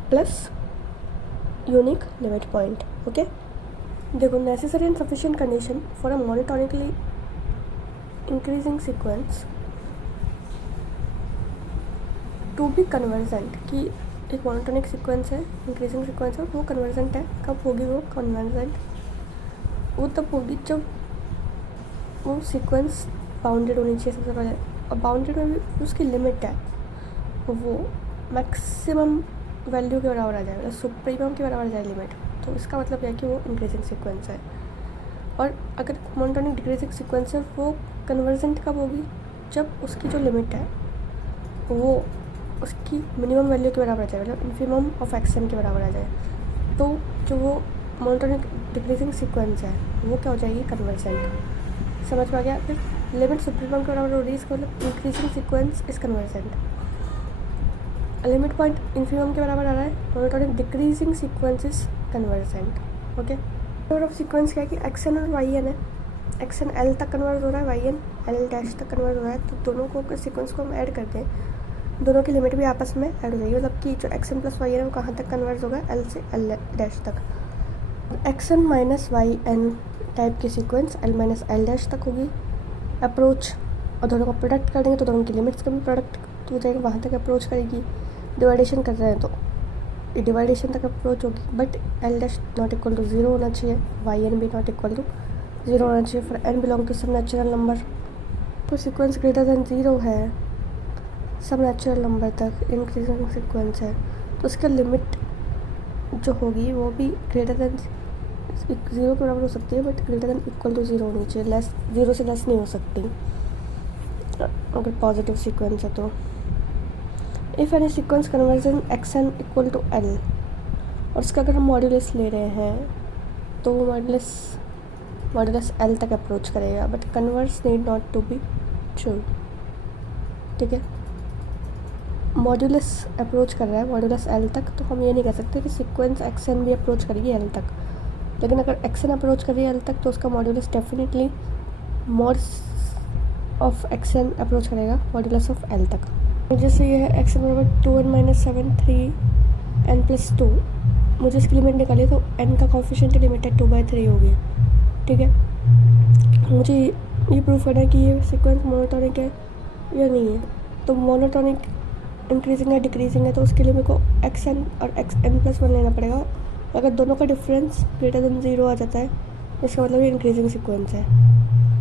plus unique limit point, okay. देखो, necessary and sufficient condition for a monotonically increasing sequence to be convergent, कि एक मोनोटोनिक सीक्वेंस है, इंक्रीजिंग सीक्वेंस है, वो कन्वर्जेंट है। कब होगी वो कन्वर्जेंट, वो तब होगी जब वो सीक्वेंस बाउंडेड होनी चाहिए सबसे पहले, और बाउंडेड में भी उसकी लिमिट है वो मैक्सिमम वैल्यू के बराबर आ जाए, मतलब सुप्रीमम के बराबर आ जाए लिमिट, तो इसका मतलब है कि वो इंक्रीजिंग सीक्वेंस है। और अगर मोनोटोनिक डिक्रीजिंग सीक्वेंस है वो कन्वर्जेंट कब होगी, जब उसकी जो लिमिट है वो उसकी मिनिमम वैल्यू के बराबर आ जाए, मतलब इन्फिमम ऑफ एक्सन के बराबर आ जाए, तो जो वो मोनोटोनिक डिक्रीजिंग सीक्वेंस है वो क्या हो जाएगी, कन्वर्जेंट। समझ में आ गया। फिर लिमिट सुप्रीमम के बराबर हो रही है, इसका मतलब increasing sequence is convergent. Limit point infimum के बराबर आ रहा है, monotonic decreasing sequence is convergent, okay. Number of sequence क्या है कि एक्स एन और वाई एन है, एक्स एन एल तक कन्वर्ट हो रहा है, वाई एन एल डैश तक कन्वर्ट हो रहा है, तो दोनों को सीक्वेंस को हम ऐड करते हैं, दोनों की लिमिट भी आपस में ऐड हो जाएगी, मतलब कि जो X N plus Y N है वो कहाँ तक कन्वर्ट होगा, एल से एल डैश तक। X N minus Y N type की sequence L minus L dash तक होगी अप्रोच, और दोनों को प्रोडक्ट कर देंगे तो दोनों की लिमिट्स का भी प्रोडक्ट हो जाएगा, वहाँ तक अप्रोच करेगी। डिवाइडेशन कर रहे हैं तो डिवाइडेशन तक अप्रोच होगी, but L dash not equal to 0 होना चाहिए, वाई एन भी नॉट इक्वल टू 0 होना चाहिए for N belong to some natural number. तो सीक्वेंस ग्रेटर देन 0 है सब नेचुरल नंबर तक, इंक्रीजिंग सीक्वेंस है, तो उसका लिमिट जो होगी वो भी ग्रेटर देन 0 के बराबर हो सकती है, but greater than equal to 0 होनी चाहिए, लेस 0 से लेस नहीं हो सकती अगर पॉजिटिव सीक्वेंस है तो। If any sequence converges X N equal to L, और उसका अगर हम मॉड्यूलस ले रहे हैं तो वो मॉड्यूलस एल तक अप्रोच करेगा, but converse need not to be true. ठीक है, मॉड्यूलस अप्रोच कर रहा है मॉड्यूलस एल तक, तो हम ये नहीं कह सकते कि सीक्वेंस एक्स एन भी अप्रोच करेगी एल तक, लेकिन अगर एक्स एन अप्रोच कर रही है एल तक तो उसका modulus definitely mods of x an approach करेगा मॉड्यूलस ऑफ एल तक। जैसे ये है एक्स एन बराबर 2n-7 3n+2, मुझे इसकी लिमिट निकाली तो n का कॉफिशिएंट लिमिट है 2/3 होगी। ठीक है, मुझे ये प्रूफ करना है कि ये सीक्वेंस मोनोटोनिक है या नहीं है। तो मोनोटोनिक इंक्रीजिंग या डिक्रीजिंग है तो उसके लिए मेरे को एक्स एन और एक्स n+1 लेना पड़ेगा। अगर दोनों का डिफरेंस ग्रेटर देन 0 आ जाता है इसका मतलब ये इंक्रीजिंग सीक्वेंस है।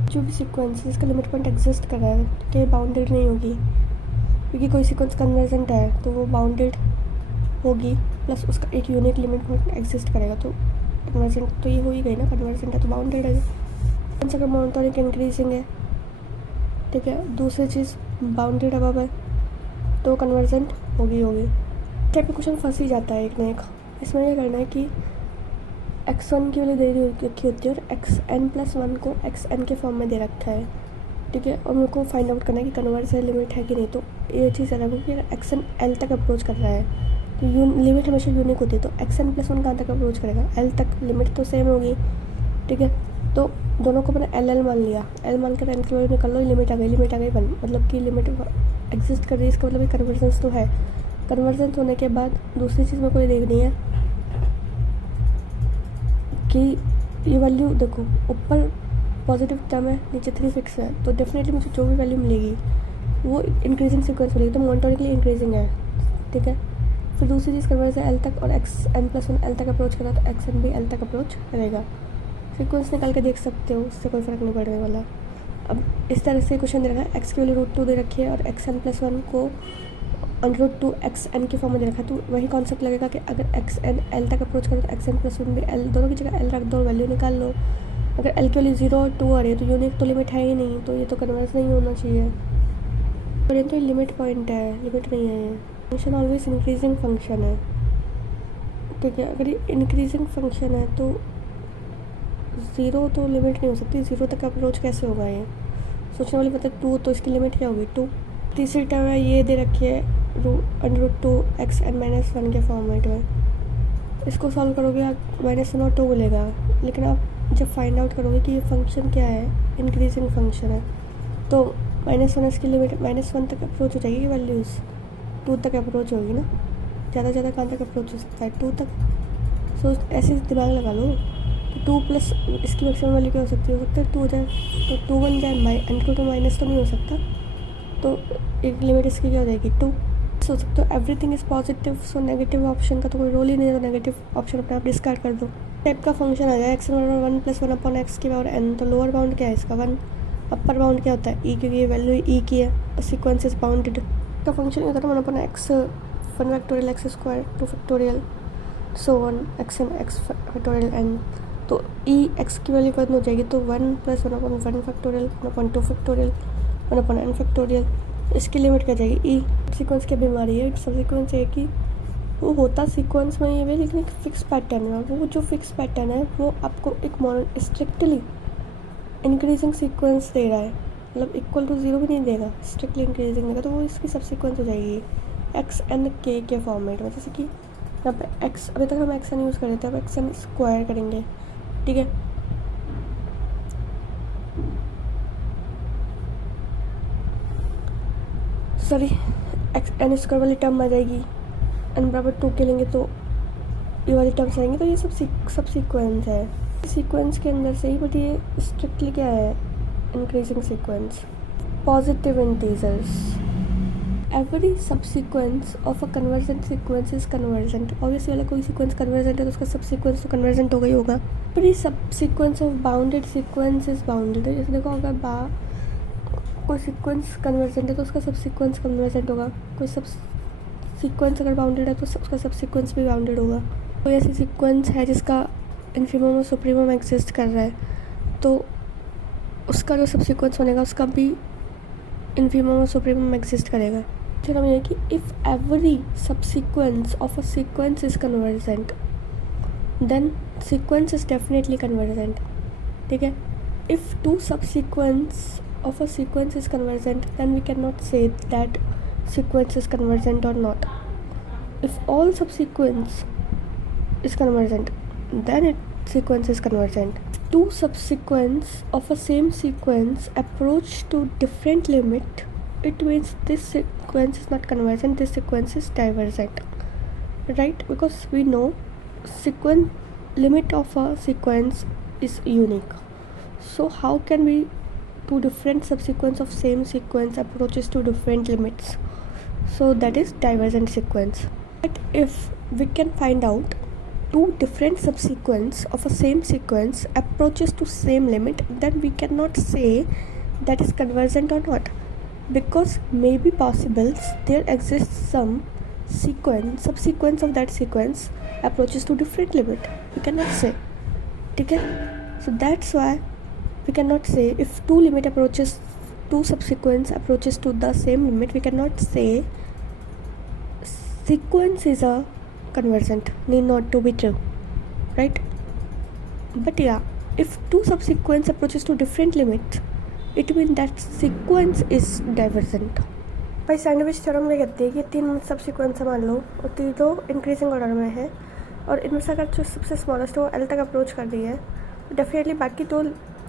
जो भी सीक्वेंस इसका लिमिट पॉइंट एग्जिस्ट कर रहा है कि बाउंडेड नहीं होगी, क्योंकि कोई सीक्वेंस कन्वर्जेंट है तो वो बाउंडेड होगी, प्लस उसका एक यूनिक लिमिट पॉइंट एग्जिस्ट करेगा। तो कन्वर्जेंट तो ये हो ही गई ना, कन्वर्जेंट है तो बाउंडेड है। अगर मोनोटोनिक इंक्रीजिंग है, ठीक है, दूसरी चीज़ बाउंडेड अबव है तो कन्वर्जेंट होगी। टाइप का क्वेश्चन फंस ही जाता है एक ना एक। इसमें यह करना है कि x1 की वैल्यू दे रखी होती है और xn+1 को xn के फॉर्म में दे रखा है। ठीक है, और मेरे को फाइंड आउट करना है कि कन्वर्स है लिमिट है कि नहीं। तो ये चीज़ अलग होगी कि एक्स एन एल तक अप्रोच कर रहा है तो लिमिट हमेशा यूनिक होती है, तो xn+1 कहाँ तक अप्रोच करेगा, एल तक, लिमिट तो सेम होगी। ठीक है, तो दोनों को मैंने एल मान लिया, एल मान कर एन की वैल्यू निकाल लो, लिमिट आ गई 1, मतलब कि लिमिट एग्जिस्ट कर रही है, इसका मतलब ये कन्वर्जेंस तो है। कन्वर्जेंस होने के बाद दूसरी चीज़ मेरे को ये देखनी है कि ये वैल्यू देखो, ऊपर पॉजिटिव टर्म है, नीचे 3 फिक्स है, तो डेफिनेटली मुझे जो भी वैल्यू मिलेगी वो इंक्रीजिंग सीक्वेंस मिलेगी, तो मोनोटोनिकली इंक्रीजिंग है। ठीक है, फिर दूसरी चीज़ कन्वर्स है एल तक और xn+1 एल तक अप्रोच करा तो xn भी एल तक अप्रोच करेगा। सीक्वेंस निकाल के देख सकते हो, उससे कोई फ़र्क नहीं पड़ने वाला। अब इस तरह से क्वेश्चन दे रखा है, x की वैल्यू √2 दे रखी है और xn+1 को √2xn के फॉर्म में दे रखा है, तो वही कॉन्सेप्ट लगेगा कि अगर xn एल तक अप्रोच करो तो xn+1 भी एल, दोनों की जगह एल रख दो, वैल्यू निकाल लो। अगर एल की वैल्यू 0 और 2 आ रही है तो यूनिक तो लिमिट है ही नहीं, तो ये तो कन्वर्स नहीं होना चाहिए। और ये तो लिमिट पॉइंट है, लिमिट नहीं है। फंक्शन ऑलवेज इंक्रीजिंग फंक्शन है। ठीक है, अगर ये इंक्रीजिंग फंक्शन है तो 0 तो लिमिट नहीं हो सकती, 0 तक अप्रोच कैसे होगा। ये सोचने वाली पता है 2, तो इसकी लिमिट क्या होगी 2। तीसरी टर्म है ये दे रखी है √2xn-1 के फॉर्मेट में, इसको सॉल्व करोगे -1 और 2 मिलेगा। लेकिन आप जब फाइंड आउट करोगे कि ये फंक्शन क्या है, इंक्रीजिंग फंक्शन है, तो -1 इसकी लिमिट -1 तक अप्रोच हो जाएगी, वैल्यूज़ 2 तक अप्रोच होगी ना, ज़्यादा ज़्यादा कहाँ तक अप्रोच हो सकता है 2 तक। सो ऐसे दिमाग लगा लो, 2 प्लस इसकी मैक्सिमम वैल्यू क्या हो सकती है, 2 हो जाए तो 2 बन जाए, n2 माइनस तो नहीं हो सकता, तो एक लिमिट इसकी क्या हो जाएगी 2। सोच सकते हो everything is positive, so negative option का तो कोई रोल ही नहीं है, तो नेगेटिव ऑप्शन अपने आप डिस्कार्ड कर दो। टाइप का फंक्शन आ जाए x बराबर 1 + 1/x की पावर n, तो लोअर बाउंड क्या है इसका 1, अपर बाउंड क्या होता है e, क्योंकि ये वैल्यू e की है, सीक्वेंस इज बाउंडेड। का फंक्शन होता है 1/x 1 factorial x² 2 factorial so 1 xn x factorial n, तो e x की वैल्यू 1 हो जाएगी, तो 1 + 1/1 फैक्टोरियल 1/2 फैक्टोरियल 1/n फैक्टोरियल, इसकी लिमिट क्या जाएगी e। सीक्वेंस की बीमारी है, सब सीक्वेंस है कि वो होता सीक्वेंस में ये भी, लेकिन एक फिक्स पैटर्न है, वो जो फिक्स पैटर्न है वो आपको एक स्ट्रिक्टली इंक्रीजिंग सीक्वेंस दे रहा है, मतलब इक्वल टू 0 भी नहीं देगा, स्ट्रिक्टली इंक्रीजिंग देगा, तो वो इसकी सब सीक्वेंस हो जाएगी xn के फॉर्मेट में। जैसे कि यहाँ पे x, अभी तक हम xn यूज़ कर रहे थे, अब xn² करेंगे। ठीक है, सॉरी xn² वाली टर्म आ जाएगी, n बराबर 2 के लेंगे तो ये वाली टर्म्स आएंगे, तो ये सब सीक्वेंस है, सीक्वेंस के अंदर से ही, बट ये स्ट्रिक्टली क्या है increasing sequence. Positive integers, every subsequence of a convergent sequence is convergent, obviously वाला कोई सीक्वेंस कन्वर्जेंट है तो उसका सबसिक्वेंस तो कन्वर्जेंट हो गई होगा। Every subsequence of bounded sequence is bounded, जैसे देखो अगर कोई सीक्वेंस कन्वर्जेंट है तो उसका सबसिक्वेंस कन्वर्जेंट होगा, कोई सब सीक्वेंस अगर बाउंडेड है तो उसका सबसिक्वेंस भी बाउंडेड होगा। कोई ऐसी सीक्वेंस है जिसका इन्फीमम और सुप्रीमम एग्जिस्ट कर रहा है तो उसका जो सबसिक्वेंस बनेगा उसका भी इन्फीमम और सुप्रीमम एग्जिस्ट करेगा। थ्योरम ये है कि if every subsequence of a sequence is convergent then sequence is definitely convergent. ठीक है, if two subsequence of a sequence is convergent then we cannot say that sequence is convergent or not. If all subsequence is convergent then sequence is convergent. Two subsequence of a same sequence approach to different limit, it means this sequence is not convergent, this sequence is divergent, right? Because we know sequence limit of a sequence is unique, so how can we two different subsequence of same sequence approaches to different limits, so that is divergent sequence. But if we can find out two different subsequence of a same sequence approaches to same limit, then we cannot say that is convergent or not, because maybe possible there exists some subsequence of that sequence approaches to different limit, we cannot say. ठीक है, so that's why we cannot say if two subsequence approaches to the same limit, we cannot say sequence is a convergent, need not to be true, right? But yeah, if two subsequence approaches to different limits, it means that sequence is divergent. भाई sandwich theorem ये कहती है कि तीन subsequence मान लो और तीनों increasing order में है और इनमें से अगर जो सबसे स्मॉलेस्ट है वो एल तक अप्रोच कर रही है तो डेफिनेटली बाकी दो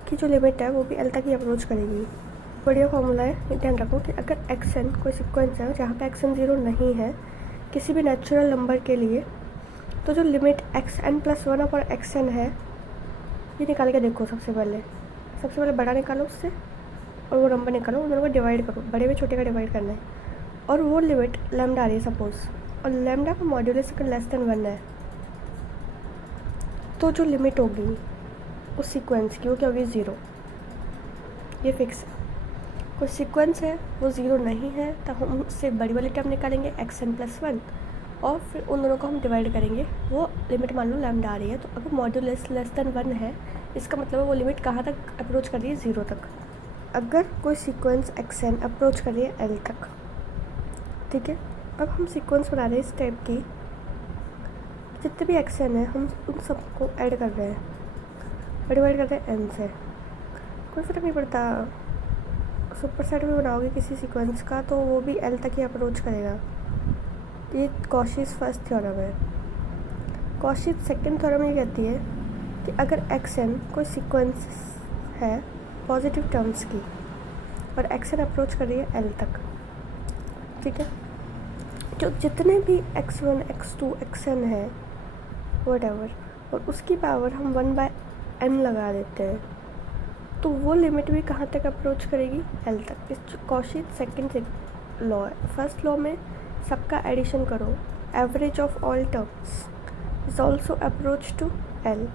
की जो लिमिट है वो भी एल तक ही अप्रोच करेगी। बढ़िया फॉर्मूला है, ध्यान रखो कि अगर एक्स एन कोई सीक्वेंस है जहाँ पे एक्स एन 0 नहीं है किसी भी नेचुरल नंबर के लिए, तो जो limit x N plus 1 upon x n है ये निकाल के देखो। सबसे पहले बड़ा निकालो उससे और वो नंबर निकालो, उन दोनों को डिवाइड करो, बड़े में छोटे का डिवाइड करना है और वो लिमिट लैम्डा आ रही है सपोज, और लैम्डा का मॉड्यूलस अगर लेस देन 1 है तो जो लिमिट होगी उस सीक्वेंस की वो क्या होगी 0, ये फिक्स है। कोई सीक्वेंस है वो 0 नहीं है तो हम उससे बड़ी वाली टर्म निकालेंगे एक्स एन प्लस 1 और फिर उन दोनों को हम डिवाइड करेंगे, वो लिमिट मान लो लैम्डा आ रही है तो अगर मॉड्यूलस लेस देन 1 है इसका मतलब है वो लिमिट कहाँ तक अप्रोच कर रही है 0 तक। अगर कोई सीक्वेंस एक्स एन अप्रोच कर रही है एल तक, ठीक है, अब हम सीक्वेंस बना रहे हैं इस टाइप की, जितने भी एक्स एन है हम उन सबको ऐड कर रहे हैं और डिवाइड करते हैं एन से, कोई फ़र्क नहीं पड़ता। सुपर सेट भी बनाओगे किसी सीक्वेंस का तो वो भी एल तक ही अप्रोच करेगा। ये कॉशीज़ फर्स्ट थ्योरम है। कॉशीज़ सेकंड थ्योरम ये कहती है कि अगर एक्स एन कोई सीक्वेंस है पॉजिटिव टर्म्स की और एक्स एन अप्रोच कर रही है एल तक, ठीक है, जो जितने भी x1 x2 xn है वट और उसकी पावर हम 1/n लगा देते हैं तो वो लिमिट भी कहाँ तक अप्रोच करेगी एल तक। इस कॉशी सेकंड लॉ है। फर्स्ट लॉ में सबका एडिशन करो, average of all terms is also approach to L,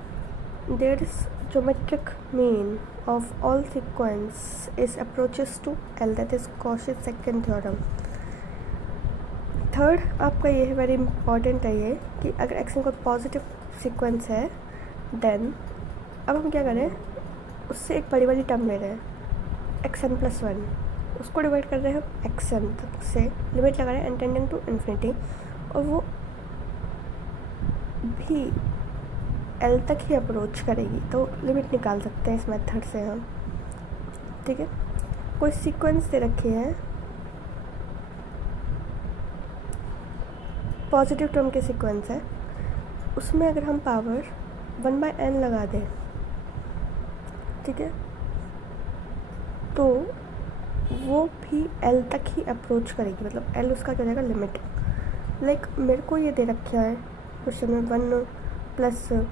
there is geometric mean of all sequence is approaches to L, that is Cauchy second theorem. Third आपका ये है, very important है ये, कि अगर एक्स को पॉजिटिव सीक्वेंस है then अब हम क्या करें, उससे एक बड़ी वाली टर्म ले रहे हैं एक्स एन प्लस 1, उसको डिवाइड कर रहे हैं हम एक्स एन तक से, लिमिट लगा रहे हैं एन टेंडिंग टू इन्फिनिटी और वो भी एल तक ही अप्रोच करेगी तो लिमिट निकाल सकते हैं इस मेथड से हम। ठीक है, कोई सीक्वेंस दे रखी है पॉजिटिव टर्म के सीक्वेंस है, उसमें अगर हम पावर 1/n लगा दें, ठीक है, तो वो भी एल तक ही अप्रोच करेगी, मतलब एल उसका क्या हो जाएगा लिमिट। लाइक मेरे को ये दे रखा है क्वेश्चन में 1 +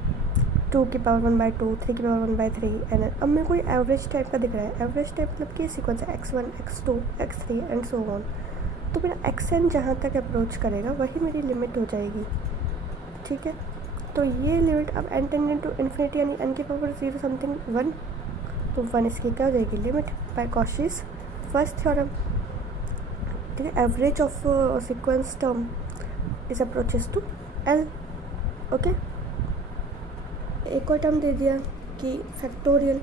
2 की पावर 1/2, 3 की पावर 1/3 एन। अब मेरे को एवरेज टाइप का दिख रहा है, एवरेज टाइप मतलब कि सीक्वेंस है x1 x2 x3 and so on. तो मेरा एक्स एन जहाँ तक अप्रोच करेगा वही मेरी लिमिट हो जाएगी, ठीक है। तो ये लिमिट अब एन टेंडिंग टू इन्फिनिटी यानी एन की पावर 0 समथिंग 1, तो 1 इसकी क्या हो जाएगी limit by Cauchy's first theorem, ठीक है। Average of sequence term is approaches to L, okay. एक और टर्म दे दिया कि फैक्टोरियल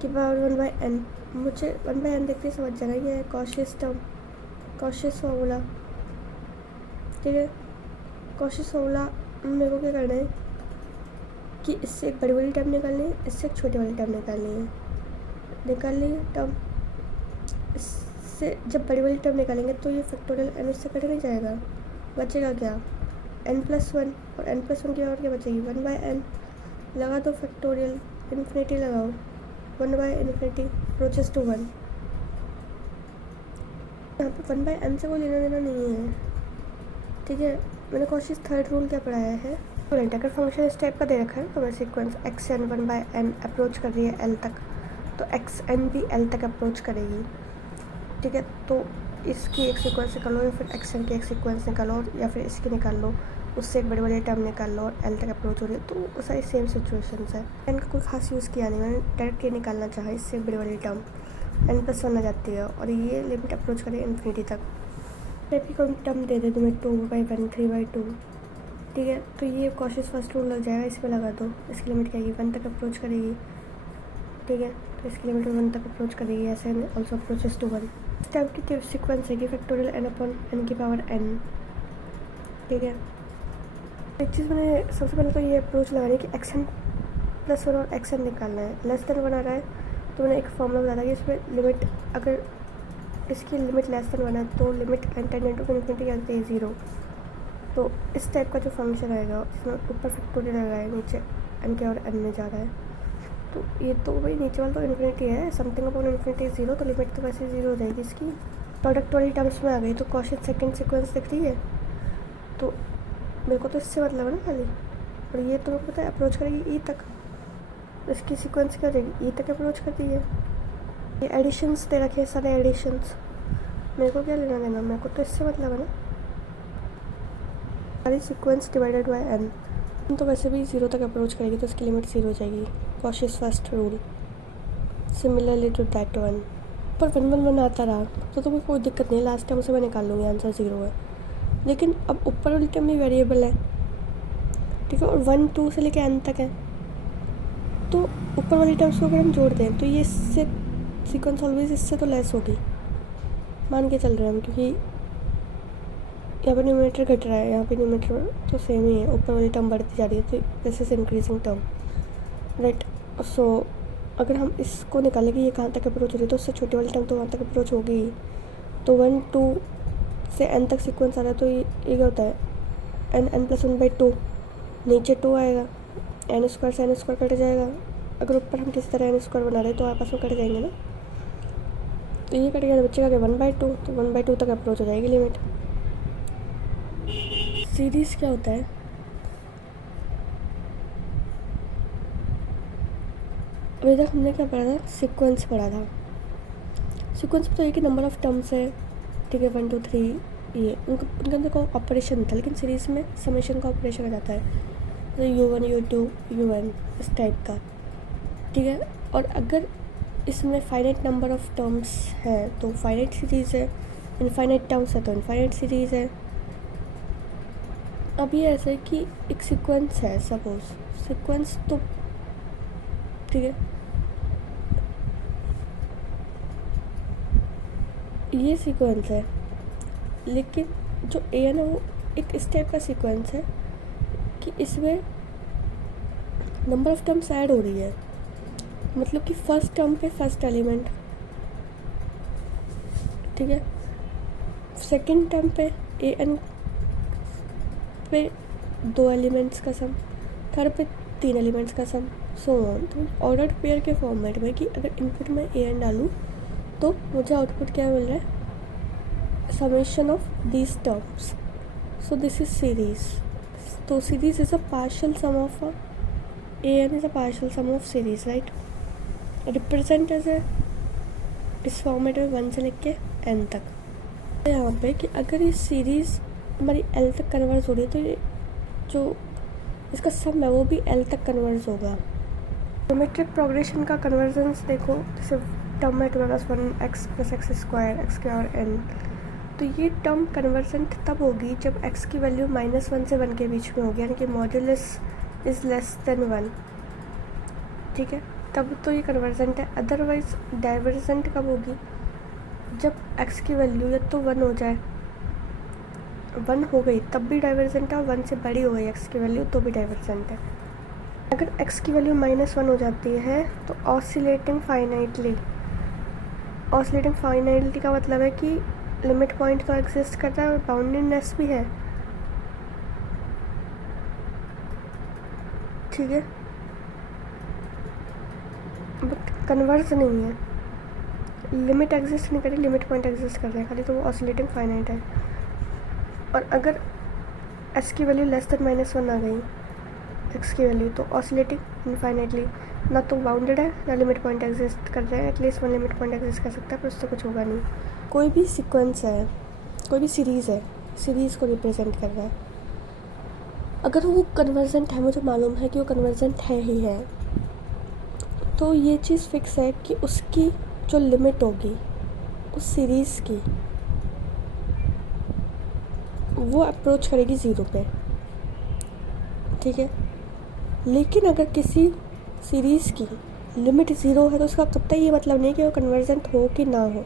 की पावर 1/n, मुझे 1/n देखते समझ जाना ये है कॉशीज टर्म, कॉशीज फार्मूला, ठीक है। कॉशीज फार्मूला मेरे को क्या करना है कि इससे एक बड़ी वाली टर्म निकालनी है, इससे एक छोटी वाली टर्म निकालनी है, निकाल ली टर्म। इससे जब बड़ी वाली टर्म निकालेंगे तो ये फैक्टोरियल n उससे कट नहीं जाएगा, बचेगा क्या n+1, और n+1 की और क्या बचेगी 1/n, लगा दो फैक्टोरियल, इन्फिनिटी लगाओ, 1/∞ अप्रोचेस टू 1। यहाँ पे 1/n से कोई लेना देना नहीं है, ठीक है। मैंने कॉशीज थर्ड रूल क्या पढ़ाया है, अगर फंक्शन इस टाइप का दे रखा है तो मैं sequence x N 1/n approach कर रही है एल तक, तो एक्स एन भी एल तक अप्रोच करेगी, ठीक है। तो इसकी एक सीक्वेंस निकालो या फिर एक्स एन की एक सीक्वेंस निकालो या फिर इसकी निकाल लो, उससे एक बड़ी बड़ी टर्म निकाल लो और एल तक अप्रोच हो रही है, तो वो सारी सेम सिचुएशंस है। एन का कोई खास यूज़ किया नहीं, मैंने डायरेक्ट ये निकालना चाहा, इससे एक बड़ी बड़ी टर्म n+1 आ जाती है और ये लिमिट अप्रोच करे इन्फिनिटी तक। टाइप की कोई टर्म दे दे तुम्हें 2/1 3/2, ठीक है। तो ये कॉशीज फर्स्ट रूल लग जाएगा, इस पर लगा दो, इसकी लिमिट क्या आएगी 1 तक अप्रोच करेगी, ठीक है। तो इसकी लिमिट 1 तक अप्रोच करेगी, ऐसे ऑल्सो अप्रोचेस टू 1। इस टाइप की सीक्वेंस है कि फैक्टोरियल n/n की पावर n, ठीक है। एक चीज़ मैंने सबसे पहले तो ये अप्रोच लगानी है कि xn+1 और xn निकालना है, लेस देन 1 आ रहा है तो मैंने एक फॉर्मूला बताया कि इसमें लिमिट अगर इसकी लिमिट लेस देन 1 है तो limit n tending to infinity आती है 0। तो इस टाइप का जो फंक्शन आएगा इसमें ऊपर फैक्टोरियल लगा है, नीचे n के और n में जा रहा है, तो ये तो भाई नीचे वाला तो इन्फिनिटी है, समथिंग अपॉन इन्फिनिटी 0, तो लिमिट तो वैसे 0 हो जाएगी इसकी। प्रोडक्ट वाली टर्म्स में आ गई तो कॉशीज सेकंड सीक्वेंस दिख रही है, तो मेरे को तो इससे मतलब है ना खाली, और ये तो मेरे को पता है अप्रोच करेगी ई तक, इसकी सीक्वेंस क्या हो जाएगी ई तक अप्रोच करती है। ये एडिशंस दे रखे हैं सारे एडिशंस, मेरे को क्या लेना देना, मेरे को तो इससे मतलब है ना सारी सीक्वेंस डिवाइडेड बाय n, तो वैसे भी 0 तक अप्रोच करेगी तो इसकी लिमिट 0 हो जाएगी, Cauchy's first rule. Similarly to that one, पर 1/1 आता रहा तो तुम्हें कोई दिक्कत नहीं है, लास्ट टाइम से मैं निकाल लूँगी, आंसर 0 है। लेकिन अब ऊपर वाली टर्म भी वेरिएबल है, ठीक है, और 1 2 से लेकर n तक है, तो ऊपर वाली टर्म्स को अगर हम जोड़ दें तो ये इससे सीक्वेंस ऑलवेज इससे तो लेस होगी, मान के चल रहे हैं हम, क्योंकि यहाँ पर न्यूमरेटर घट रहा है, यहाँ पे न्यूमरेटर तो सेम ही है, ऊपर वाली टर्म बढ़ती जा रही है, तो this is increasing term, right. So अगर हम इसको निकालें कि ये कहाँ तक अप्रोच हो रही है तो उससे छोटी वाली टर्म तो वहाँ तक अप्रोच होगी ही, तो 1 2 से n तक सीक्वेंस आ रहा है तो ये क्या होता है n+1/2, नीचे 2 आएगा, n स्क्वायर से n स्क्वायर कट जाएगा, अगर ऊपर हम किसी तरह n स्क्वायर बना रहे हैं तो आपस में कट जाएंगे ना, तो ये कट गया, बच्चे का 1/2, तो 1/2 तक अप्रोच हो जाएगी लिमिट। सीरीज़ क्या होता है, अभी तक हमने क्या पढ़ा था, सीक्वेंस पढ़ा था। सीक्वेंस तो एक ही नंबर ऑफ टर्म्स है, ठीक है, 1 2 3, ये उनके अंदर को ऑपरेशन था, लेकिन सीरीज़ में समेशन का ऑपरेशन आ जाता है, तो u1 u2 un इस टाइप का, ठीक है। और अगर इसमें फाइनाइट नंबर ऑफ टर्म्स है तो फाइनाइट सीरीज़ है, इनफाइनाइट टर्म्स है तो इनफाइनाइट सीरीज़ है। अब ये ऐसा है कि एक सीक्वेंस है, सपोज सीक्वेंस तो ठीक है, ये सीक्वेंस है, लेकिन जो ए है ना वो एक इस टाइप का सीक्वेंस है कि इसमें नंबर ऑफ टर्म्स ऐड हो रही है, मतलब कि फर्स्ट टर्म पे फर्स्ट एलिमेंट, ठीक है, सेकंड टर्म पे ए एन पे 2 एलिमेंट्स का सम, थर्ड पे 3 एलिमेंट्स का सम, सो ऑन। तो ऑर्डर्ड पेयर के फॉर्मेट में कि अगर इनपुट में ए एन डालूँ तो मुझे आउटपुट क्या मिल रहा है, summation of these terms, so this is series. तो series is a partial sum of A N is a partial sum of series, right. Represent as A इस फॉर्मेट में 1 से लेके n तक, यहाँ पे कि अगर ये सीरीज़ हमारी एल तक कन्वर्ज हो रही है तो ये जो इसका सम है वो भी एल तक कन्वर्ज होगा। ज्योमेट्रिक प्रोग्रेशन का कन्वर्जेंस देखो, जैसे टर्म है तुम्हारे पास 1x+x² x² n, तो ये टर्म कन्वर्जेंट तब होगी जब x की वैल्यू -1 से 1 के बीच में होगी, यानी कि मॉड्यूलस इज़ लेस देन 1, ठीक है, तब तो ये कन्वर्जेंट है। अदरवाइज डाइवर्जेंट कब होगी, जब x की वैल्यू या तो 1 हो जाए, 1 हो गई तब भी डाइवर्जेंट है, 1 से बड़ी हो गई x की वैल्यू तो भी डाइवर्जेंट है। अगर x की वैल्यू -1 हो जाती है तो ऑसिलेटिंग फाइनाइटली का मतलब है कि लिमिट पॉइंट तो एग्जिस्ट करता है और बाउंडेडनेस भी है, ठीक है, बट कन्वर्स नहीं है, लिमिट एग्जिस्ट नहीं कर रही, लिमिट पॉइंट एग्जिस्ट कर रहा है खाली, तो वो ऑसिलेटिंग फाइनाइट है। और अगर s की वैल्यू लेस देन -1 आ गई x की वैल्यू तो ऑसिलेटिंग इनफाइनाइटली, ना तो बाउंडेड है ना लिमिट पॉइंट एग्जिस्ट कर रहे हैं, एटलीस्ट 1 लिमिट पॉइंट एग्जिस्ट कर सकता है, पर उससे कुछ होगा नहीं। कोई भी सीक्वेंस है, कोई भी सीरीज़ है, सीरीज़ को रिप्रेजेंट कर रहा है, अगर वो कन्वर्जेंट है, मुझे मालूम है कि वो कन्वर्जेंट है ही है, तो ये चीज़ फिक्स है कि उसकी जो लिमिट होगी उस सीरीज़ की वो अप्रोच करेगी 0 पे, ठीक है। लेकिन अगर किसी सीरीज़ की लिमिट 0 है तो उसका कब ये मतलब नहीं कि वो कन्वर्जेंट हो कि ना हो।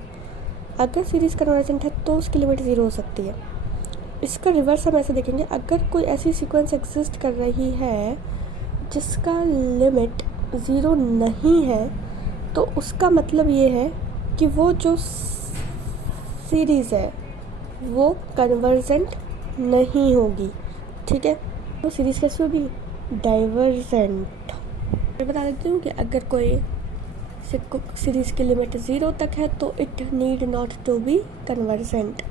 अगर सीरीज़ कन्वर्जेंट है तो उसकी लिमिट 0 हो सकती है। इसका रिवर्स हम ऐसे देखेंगे, अगर कोई ऐसी सीक्वेंस एग्जिस्ट कर रही है जिसका लिमिट 0 नहीं है तो उसका मतलब ये है कि वो जो सीरीज़ है वो कन्वर्जेंट नहीं होगी, ठीक है। वो सीरीज़ कैसे होगी, डाइवर्जेंट। मैं बता देती हूँ कि अगर कोई सीरीज़ की लिमिट 0 तक है तो it need not to be convergent,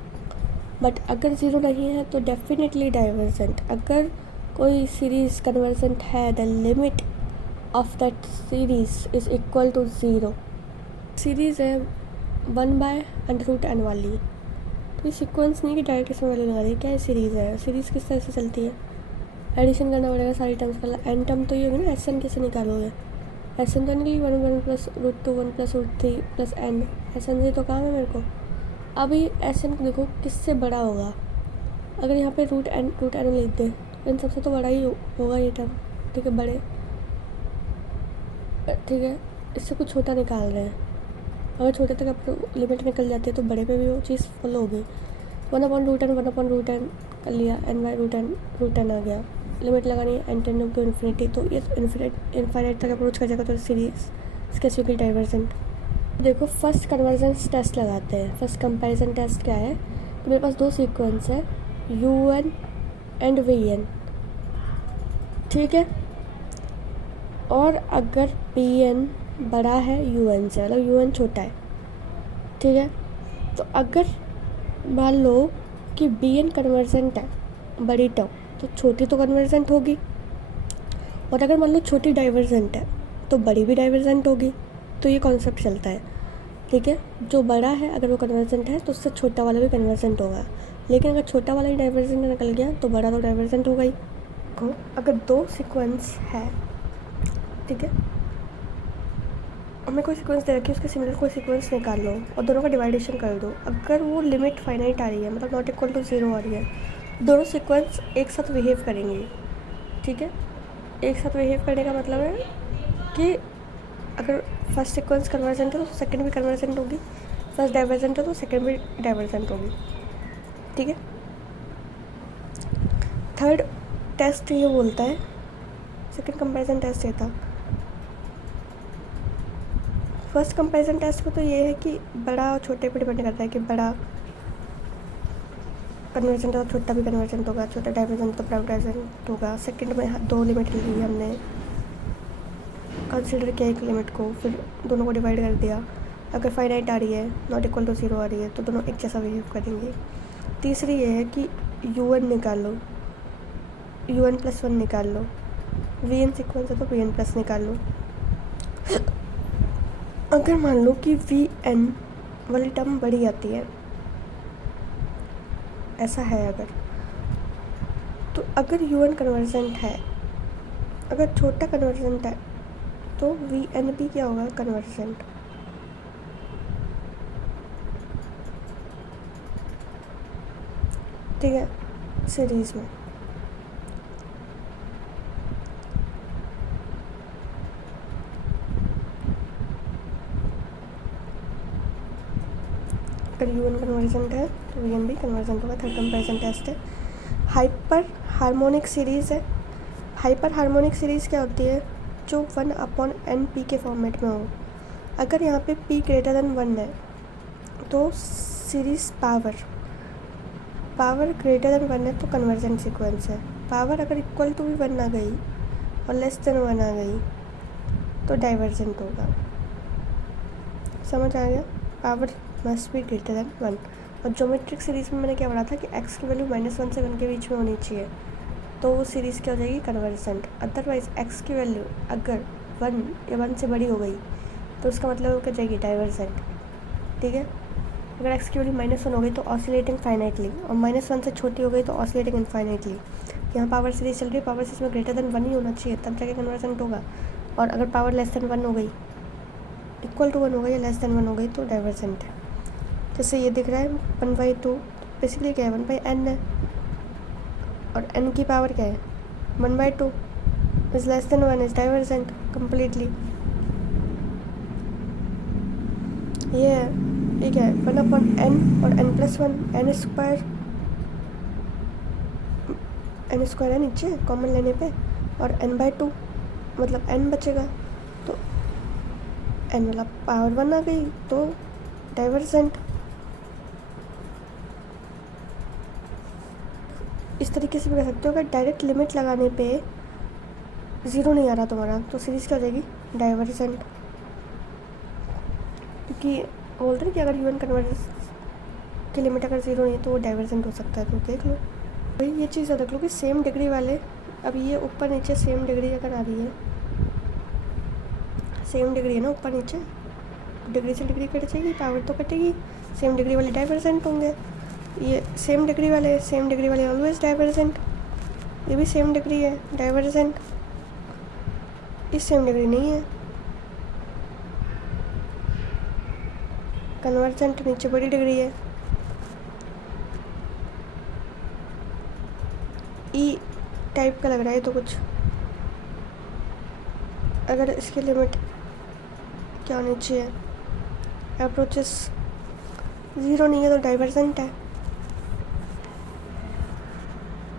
but अगर 0 नहीं है तो डेफिनेटली डाइवर्जेंट। अगर कोई सीरीज़ कन्वर्जेंट है, the limit of that series is equal to 0। Series है 1/√n वाली, तो ये सीक्वेंस नहीं कि डायरेक्ट इसमें वैल्यू लगा दी, क्या है सीरीज़ है। सीरीज़ किस तरह से चलती है, एडिशन करना पड़ेगा सारी टर्म्स का, एन टर्म तो ये होगी ना, एस एन कैसे निकालोगे, एस एन करने के लिए 1 +√2 1 +√3 +n, एस एन से तो काम है मेरे को। अभी एस एन को देखो किससे बड़ा होगा, अगर यहाँ पे √n लिख दे इन सबसे तो बड़ा ही होगा ये टर्म, ठीक है, बड़े, ठीक है, इससे कुछ छोटा निकाल रहे हैं, अगर छोटे तक अब लिमिट निकल जाती है तो बड़े पे भी वो चीज़ फॉलो हो गई। 1/√n कर लिया, n/√n आ गया, लिमिट लगानी है n टेंडिंग टू इन्फिनिटी, तो ये इनफाइनाइट तक अप्रोच कर जाएगा, तो सीरीज कैसी होगी, डाइवर्जेंट। देखो फर्स्ट कन्वर्जेंस टेस्ट लगाते हैं। फर्स्ट कंपैरिजन टेस्ट क्या है, तो मेरे पास 2 सीक्वेंस है UN एंड VN, ठीक है, और अगर PN बड़ा है UN से, मतलब UN छोटा है, ठीक है, तो अगर मान लो कि BN कन्वर्जेंट है, बड़ी टर्म, तो छोटी तो कन्वर्जेंट होगी, और अगर मान लो छोटी डाइवर्जेंट है तो बड़ी भी डाइवर्जेंट होगी। तो ये कॉन्सेप्ट चलता है, ठीक है, जो बड़ा है अगर वो कन्वर्जेंट है तो उससे छोटा वाला भी कन्वर्जेंट होगा, लेकिन अगर छोटा वाला ही डाइवर्जेंट निकल गया तो बड़ा तो डाइवर्जेंट होगा ही। देखो अगर 2 सीक्वेंस है, ठीक है, हमें कोई सीक्वेंस दे रखी है, उसके सिमिलर कोई सीक्वेंस निकाल लो और दोनों का डिवाइडेशन कर दो। अगर वो लिमिट फाइनाइट आ रही है, मतलब नॉट इक्वल टू 0 आ रही है, दोनों सीक्वेंस एक साथ बिहेव करेंगे, ठीक है। एक साथ बिहेव करने का मतलब है कि अगर फर्स्ट सीक्वेंस कन्वर्जेंट है तो सेकंड भी कन्वर्जेंट होगी, फर्स्ट डाइवर्जेंट है तो सेकंड भी डाइवर्जेंट होगी, ठीक है। थर्ड टेस्ट ये बोलता है, सेकंड कंपैरिजन टेस्ट ये था। फर्स्ट कंपैरिजन टेस्ट में तो ये है कि बड़ा और छोटे पर डिपेंड करता है कि बड़ा कन्वर्जेंट है तो छोटा भी कन्वर्जेंट होगा, छोटा डाइवर्जेंट तो डाइवर्जेंट होगा। सेकंड में 2 लिमिट ली हमने, कंसिडर किया एक लिमिट को, फिर दोनों को डिवाइड कर दिया। अगर फाइनाइट आ रही है, नॉट इक्वल टू 0 आ रही है, तो दोनों एक जैसा बिहेव करेंगे। तीसरी ये है कि UN निकाल लो, UN+1 निकाल लो, VN सीक्वेंस है तो VN+ निकाल लो। अगर मान लो कि VN वाली टर्म बड़ी आती है, ऐसा है अगर, तो अगर UN कन्वर्जेंट है, अगर छोटा कन्वर्जेंट है तो VNP क्या होगा, कन्वर्जेंट। ठीक है, सीरीज में अगर UN कन्वर्जेंट है तो VN भी कन्वर्जेंट होगा। थर्ड कंपैरिजन टेस्ट है, हाइपर हार्मोनिक सीरीज़ है। हाइपर हार्मोनिक सीरीज़ क्या होती है, जो 1/NP के फॉर्मेट में हो। अगर यहाँ पे P ग्रेटर देन 1 है तो सीरीज़ पावर ग्रेटर देन 1 है तो कन्वर्जेंट सीक्वेंस है। पावर अगर इक्वल टू भी 1 आ गई और लेस देन 1 आ गई तो डाइवर्जेंट होगा। समझ आ गया, power must be greater than 1। और ज्योमेट्रिक सीरीज़ में मैंने क्या पढ़ा था कि x की वैल्यू -1 से 1 के बीच में होनी चाहिए, तो वो सीरीज़ क्या हो जाएगी, कन्वर्जेंट। अदरवाइज़ x की वैल्यू अगर 1 या 1 से बड़ी हो गई तो उसका मतलब क्या जाएगी, डाइवर्जेंट। ठीक है, अगर x की वैल्यू -1 हो गई तो ऑसिलेटिंग फाइनाइटली, और -1 से छोटी हो गई तो ऑसिलेटिंग इनफाइनाइटली। यहाँ पावर सीरीज चल रही है, पावर सीरीज में ग्रेटर देन 1 ही होना चाहिए, तब जाके कन्वर्जेंट होगा। और अगर पावर लेस देन 1 हो गई, इक्वल टू 1 हो गई या लेस देन 1 हो गई तो डाइवर्जेंट है। जैसे ये दिख रहा है 1/2, बेसिकली क्या है, 1/n है, और n की पावर क्या है, 1/2 is less than 1 is divergent completely. ये क्या है, 1/n और n+1, n² है नीचे कॉमन लेने पे, और n/2 मतलब n बचेगा, तो n वाला पावर 1 आ गई तो डाइवर्जेंट। इस तरीके से भी कर सकते हो, अगर डायरेक्ट लिमिट लगाने पे 0 नहीं आ रहा तुम्हारा तो सीरीज़ क्या हो जाएगी, डाइवर्जेंट। क्योंकि बोलते हैं कि अगर UN कन्वर्जेंस की लिमिट अगर 0 नहीं है तो वो डाइवर्जेंट हो सकता है। तो देख लो भाई, ये चीज़ देख लो कि सेम डिग्री वाले, अब ये ऊपर नीचे सेम डिग्री अगर आ रही है, सेम डिग्री है ना ऊपर नीचे, डिग्री से डिग्री कट जाएगी, पावर तो कटेगी, सेम डिग्री वाले डाइवर्जेंट होंगे। ये सेम डिग्री वाले ऑलवेज डाइवर्जेंट, ये भी सेम डिग्री है डाइवर्जेंट, इस सेम डिग्री नहीं है कन्वर्जेंट, नीचे बड़ी डिग्री है। ई टाइप का लग रहा है तो कुछ, अगर इसकी लिमिट क्या होनी चाहिए, अप्रोचेस 0 नहीं है तो डाइवर्जेंट है।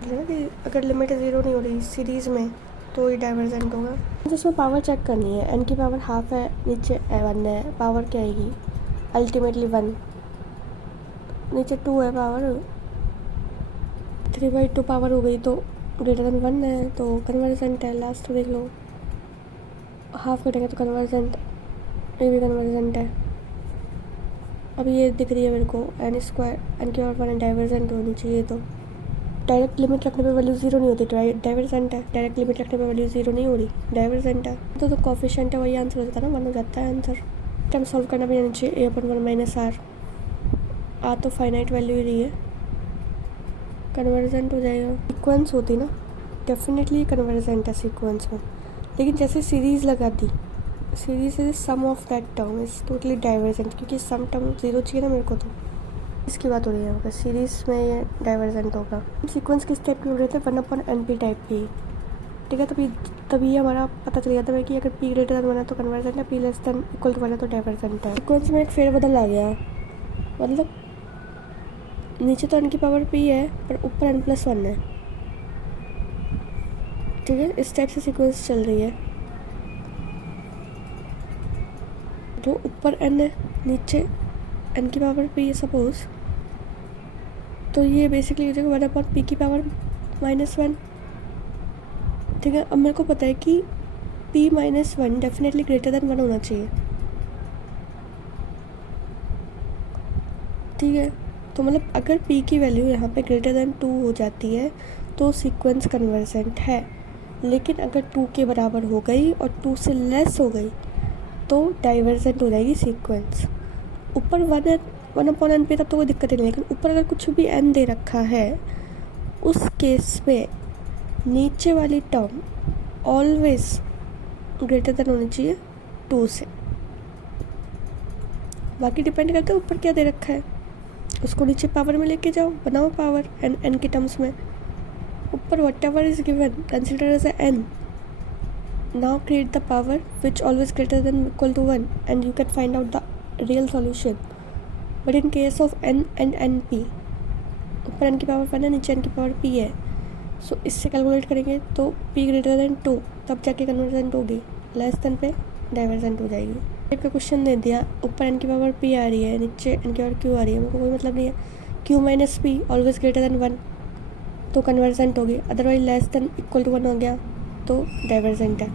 कि अगर लिमिट 0 नहीं हो रही सीरीज़ में तो ये डाइवर्जेंट होगा। जिसमें पावर चेक करनी है, n की पावर हाफ है, नीचे 1 है, पावर क्या आएगी, अल्टीमेटली 1, नीचे 2 है, पावर 3/2 पावर हो गई तो ग्रेटर देन 1 है तो कन्वर्जेंट है। लास्ट देख लो, हाफ कटेंगे तो कन्वर्जेंट, ये भी कन्वर्जेंट है। अब ये दिख रही है मेरे को n² n की पावर 1 डाइवर्जेंट होनी चाहिए, तो डायरेक्ट लिमिट रखने पे वैल्यू 0 नहीं होती, डाइवर्जेंट है। डायरेक्ट लिमिट रखने पे वैल्यू 0 नहीं हो रही, डाइवर्जेंट है। तो कोफिशिएंट है, वही आंसर हो जाता है ना, 1 हो जाता है आंसर। टाइम सॉल्व करना भी आना चाहिए, a/1 - r आ तो फाइनाइट वैल्यू ही रही है, कन्वर्जेंट हो जाएगा। सीक्वेंस होती ना, डेफिनेटली कन्वर्जेंट है सीक्वेंस में, लेकिन जैसे सीरीज़ लगा दी, series is sum of that term is totally divergent, क्योंकि सम टर्म 0 चाहिए ना मेरे को, तो इसकी बात हो रही है यहाँ पर, सीरीज़ में ये डाइवर्जेंट होगा। सीक्वेंस किस टाइप के हो रहे थे, 1/NP टाइप की। ठीक है, तभी हमारा पता चल जाता है कि अगर P ग्रेटर देन 1 है तो कन्वर्जेंट है, P less than equal to 1 है तो डाइवर्जेंट है। सीक्वेंस में एक फेरबदल आ गया, मतलब नीचे तो n की पावर P है पर ऊपर n+1 है। ठीक है, इस टाइप से सीक्वेंस चल रही है, तो ऊपर n है, नीचे n की पावर P है सपोज, तो ये बेसिकली हो जाएगा 1/P की पावर -1। ठीक है, अब मेरे को पता है कि P -1 डेफिनेटली ग्रेटर देन 1 होना चाहिए। ठीक है, तो मतलब अगर P की वैल्यू यहाँ पे ग्रेटर देन 2 हो जाती है तो सीक्वेंस कन्वर्जेंट है, लेकिन अगर 2 के बराबर हो गई और 2 से लेस हो गई तो डाइवर्जेंट हो जाएगी सीक्वेंस। ऊपर 1 है वन अपॉन एन पे तब तो कोई दिक्कत ही नहीं, लेकिन ऊपर अगर कुछ भी एन दे रखा है उस केस में नीचे वाली टर्म ऑलवेज ग्रेटर देन होनी चाहिए 2 से। बाकी डिपेंड करता है ऊपर क्या दे रखा है, उसको नीचे पावर में लेके जाओ, बनाओ पावर एन के टर्म्स में। ऊपर whatever is given consider as n, now create the power which always greater than equal to 1 and you can find out the real solution. But in case of n and n p, ऊपर n की power 1 है, नीचे N की power P है, सो इससे calculate करेंगे तो p greater than 2 तब जाके कन्वर्जेंट होगी, लेस देन पे डाइवर्जेंट हो जाएगी। टाइप का क्वेश्चन दे दिया, ऊपर एन की पावर p आ रही है, नीचे एन की पावर q आ रही है, मेरे को कोई मतलब नहीं है, q माइनस पी ऑलवेज ग्रेटर देन 1 तो कन्वर्जेंट होगी, otherwise less than equal to 1 हो गया तो डाइवर्जेंट है।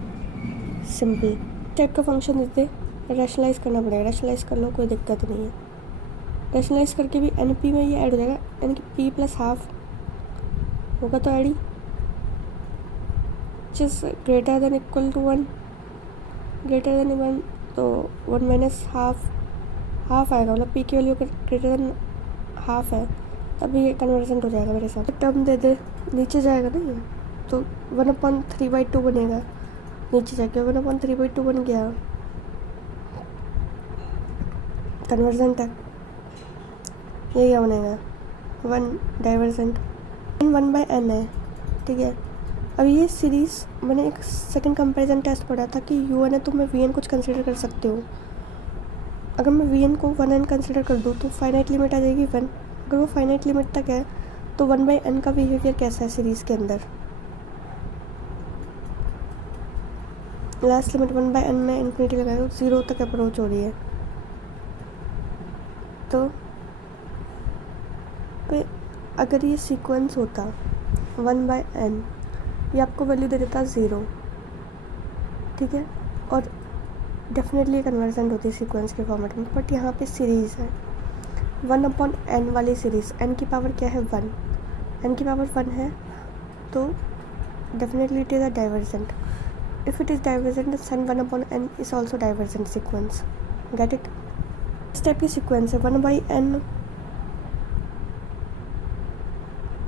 सिंपल टाइप का फंक्शन देते, रैशनलाइज करना पड़ेगा, रैशनलाइज कर लो कोई दिक्कत नहीं है। रैशनलाइज करके भी एन पी में ये ऐड हो जाएगा, एन की पी प्लस हाफ होगा तो ऐड ही, जिस greater than equal to 1, greater than 1 तो 1 माइनस हाफ आएगा, मतलब पी की वैल्यू ग्रेटर देन हाफ है तब ये कन्वर्जेंट हो जाएगा मेरे साथ। टर्म दे दे नीचे जाएगा ना ये, तो 1/3/2 बनेगा, नीचे जाके 1/3/2 बन गया, कन्वर्जेंट है। ये क्या बनेगा 1 डाइवर्जेंट, 1/n है, ठीक है। अब ये सीरीज़ मैंने एक सेकंड कंपैरिजन टेस्ट पढ़ा था कि un है तो मैं vn कुछ कंसिडर कर सकती हूँ। अगर मैं vn को 1n कंसिडर कर दूँ तो फाइनाइट लिमिट आ जाएगी 1, अगर वो फाइनाइट लिमिट तक है तो 1/n का बिहेवियर कैसा है सीरीज़ के अंदर, लास्ट लिमिट 1/n में इन्फिनिटी लगाए तो 0 तक अप्रोच हो रही है, तो अगर ये सीक्वेंस होता 1/n, ये आपको वैल्यू दे देता 0, ठीक है, और डेफिनेटली कन्वर्जेंट होती है सीक्वेंस के फॉर्मेट में। बट यहाँ पे सीरीज़ है 1/n वाली सीरीज़, n की पावर क्या है 1, n की पावर 1 है तो definitely it is a divergent. If it is divergent then 1/n is also divergent sequence, get it. इस टाइप की सीक्वेंस है 1/n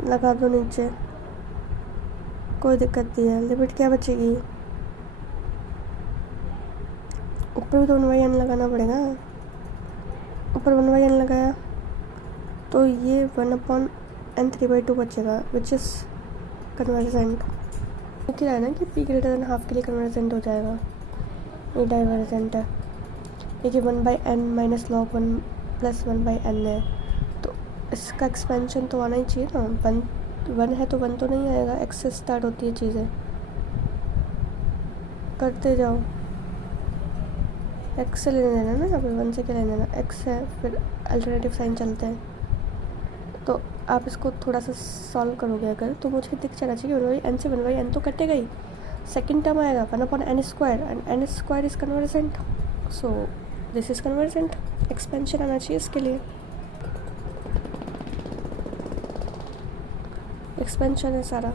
लगा दो नीचे, कोई दिक्कत नहीं है, लिमिट क्या बचेगी, ऊपर भी तो 1/n लगाना पड़ेगा, ऊपर 1/n लगाया तो ये 1/n3/2 बचेगा विच इज़ कन्वर्जेंट। क्या है ना कि p ग्रेटर देन हाफ के लिए कन्वर्जेंट हो जाएगा, ये डाइवर्जेंट है। ये 1/n minus log 1 plus 1/n है, तो इसका एक्सपेंशन तो आना ही चाहिए ना, 1 है तो 1 तो नहीं आएगा, x से स्टार्ट होती है चीज़ें, करते जाओ, x से लेने देना ना, यहाँ पे 1 से क्या लेने देना, x है, फिर अल्टरनेटिव साइन चलते हैं, तो आप इसको थोड़ा सा सॉल्व करोगे अगर तो मुझे दिख जाना चाहिए 1/n से 1/n तो कटेगा ही, सेकेंड टर्म आएगा 1/n² and n² is convergent, so this is convergent. Expansion आना चाहिए इसके लिए, एक्सपेंशन है सारा।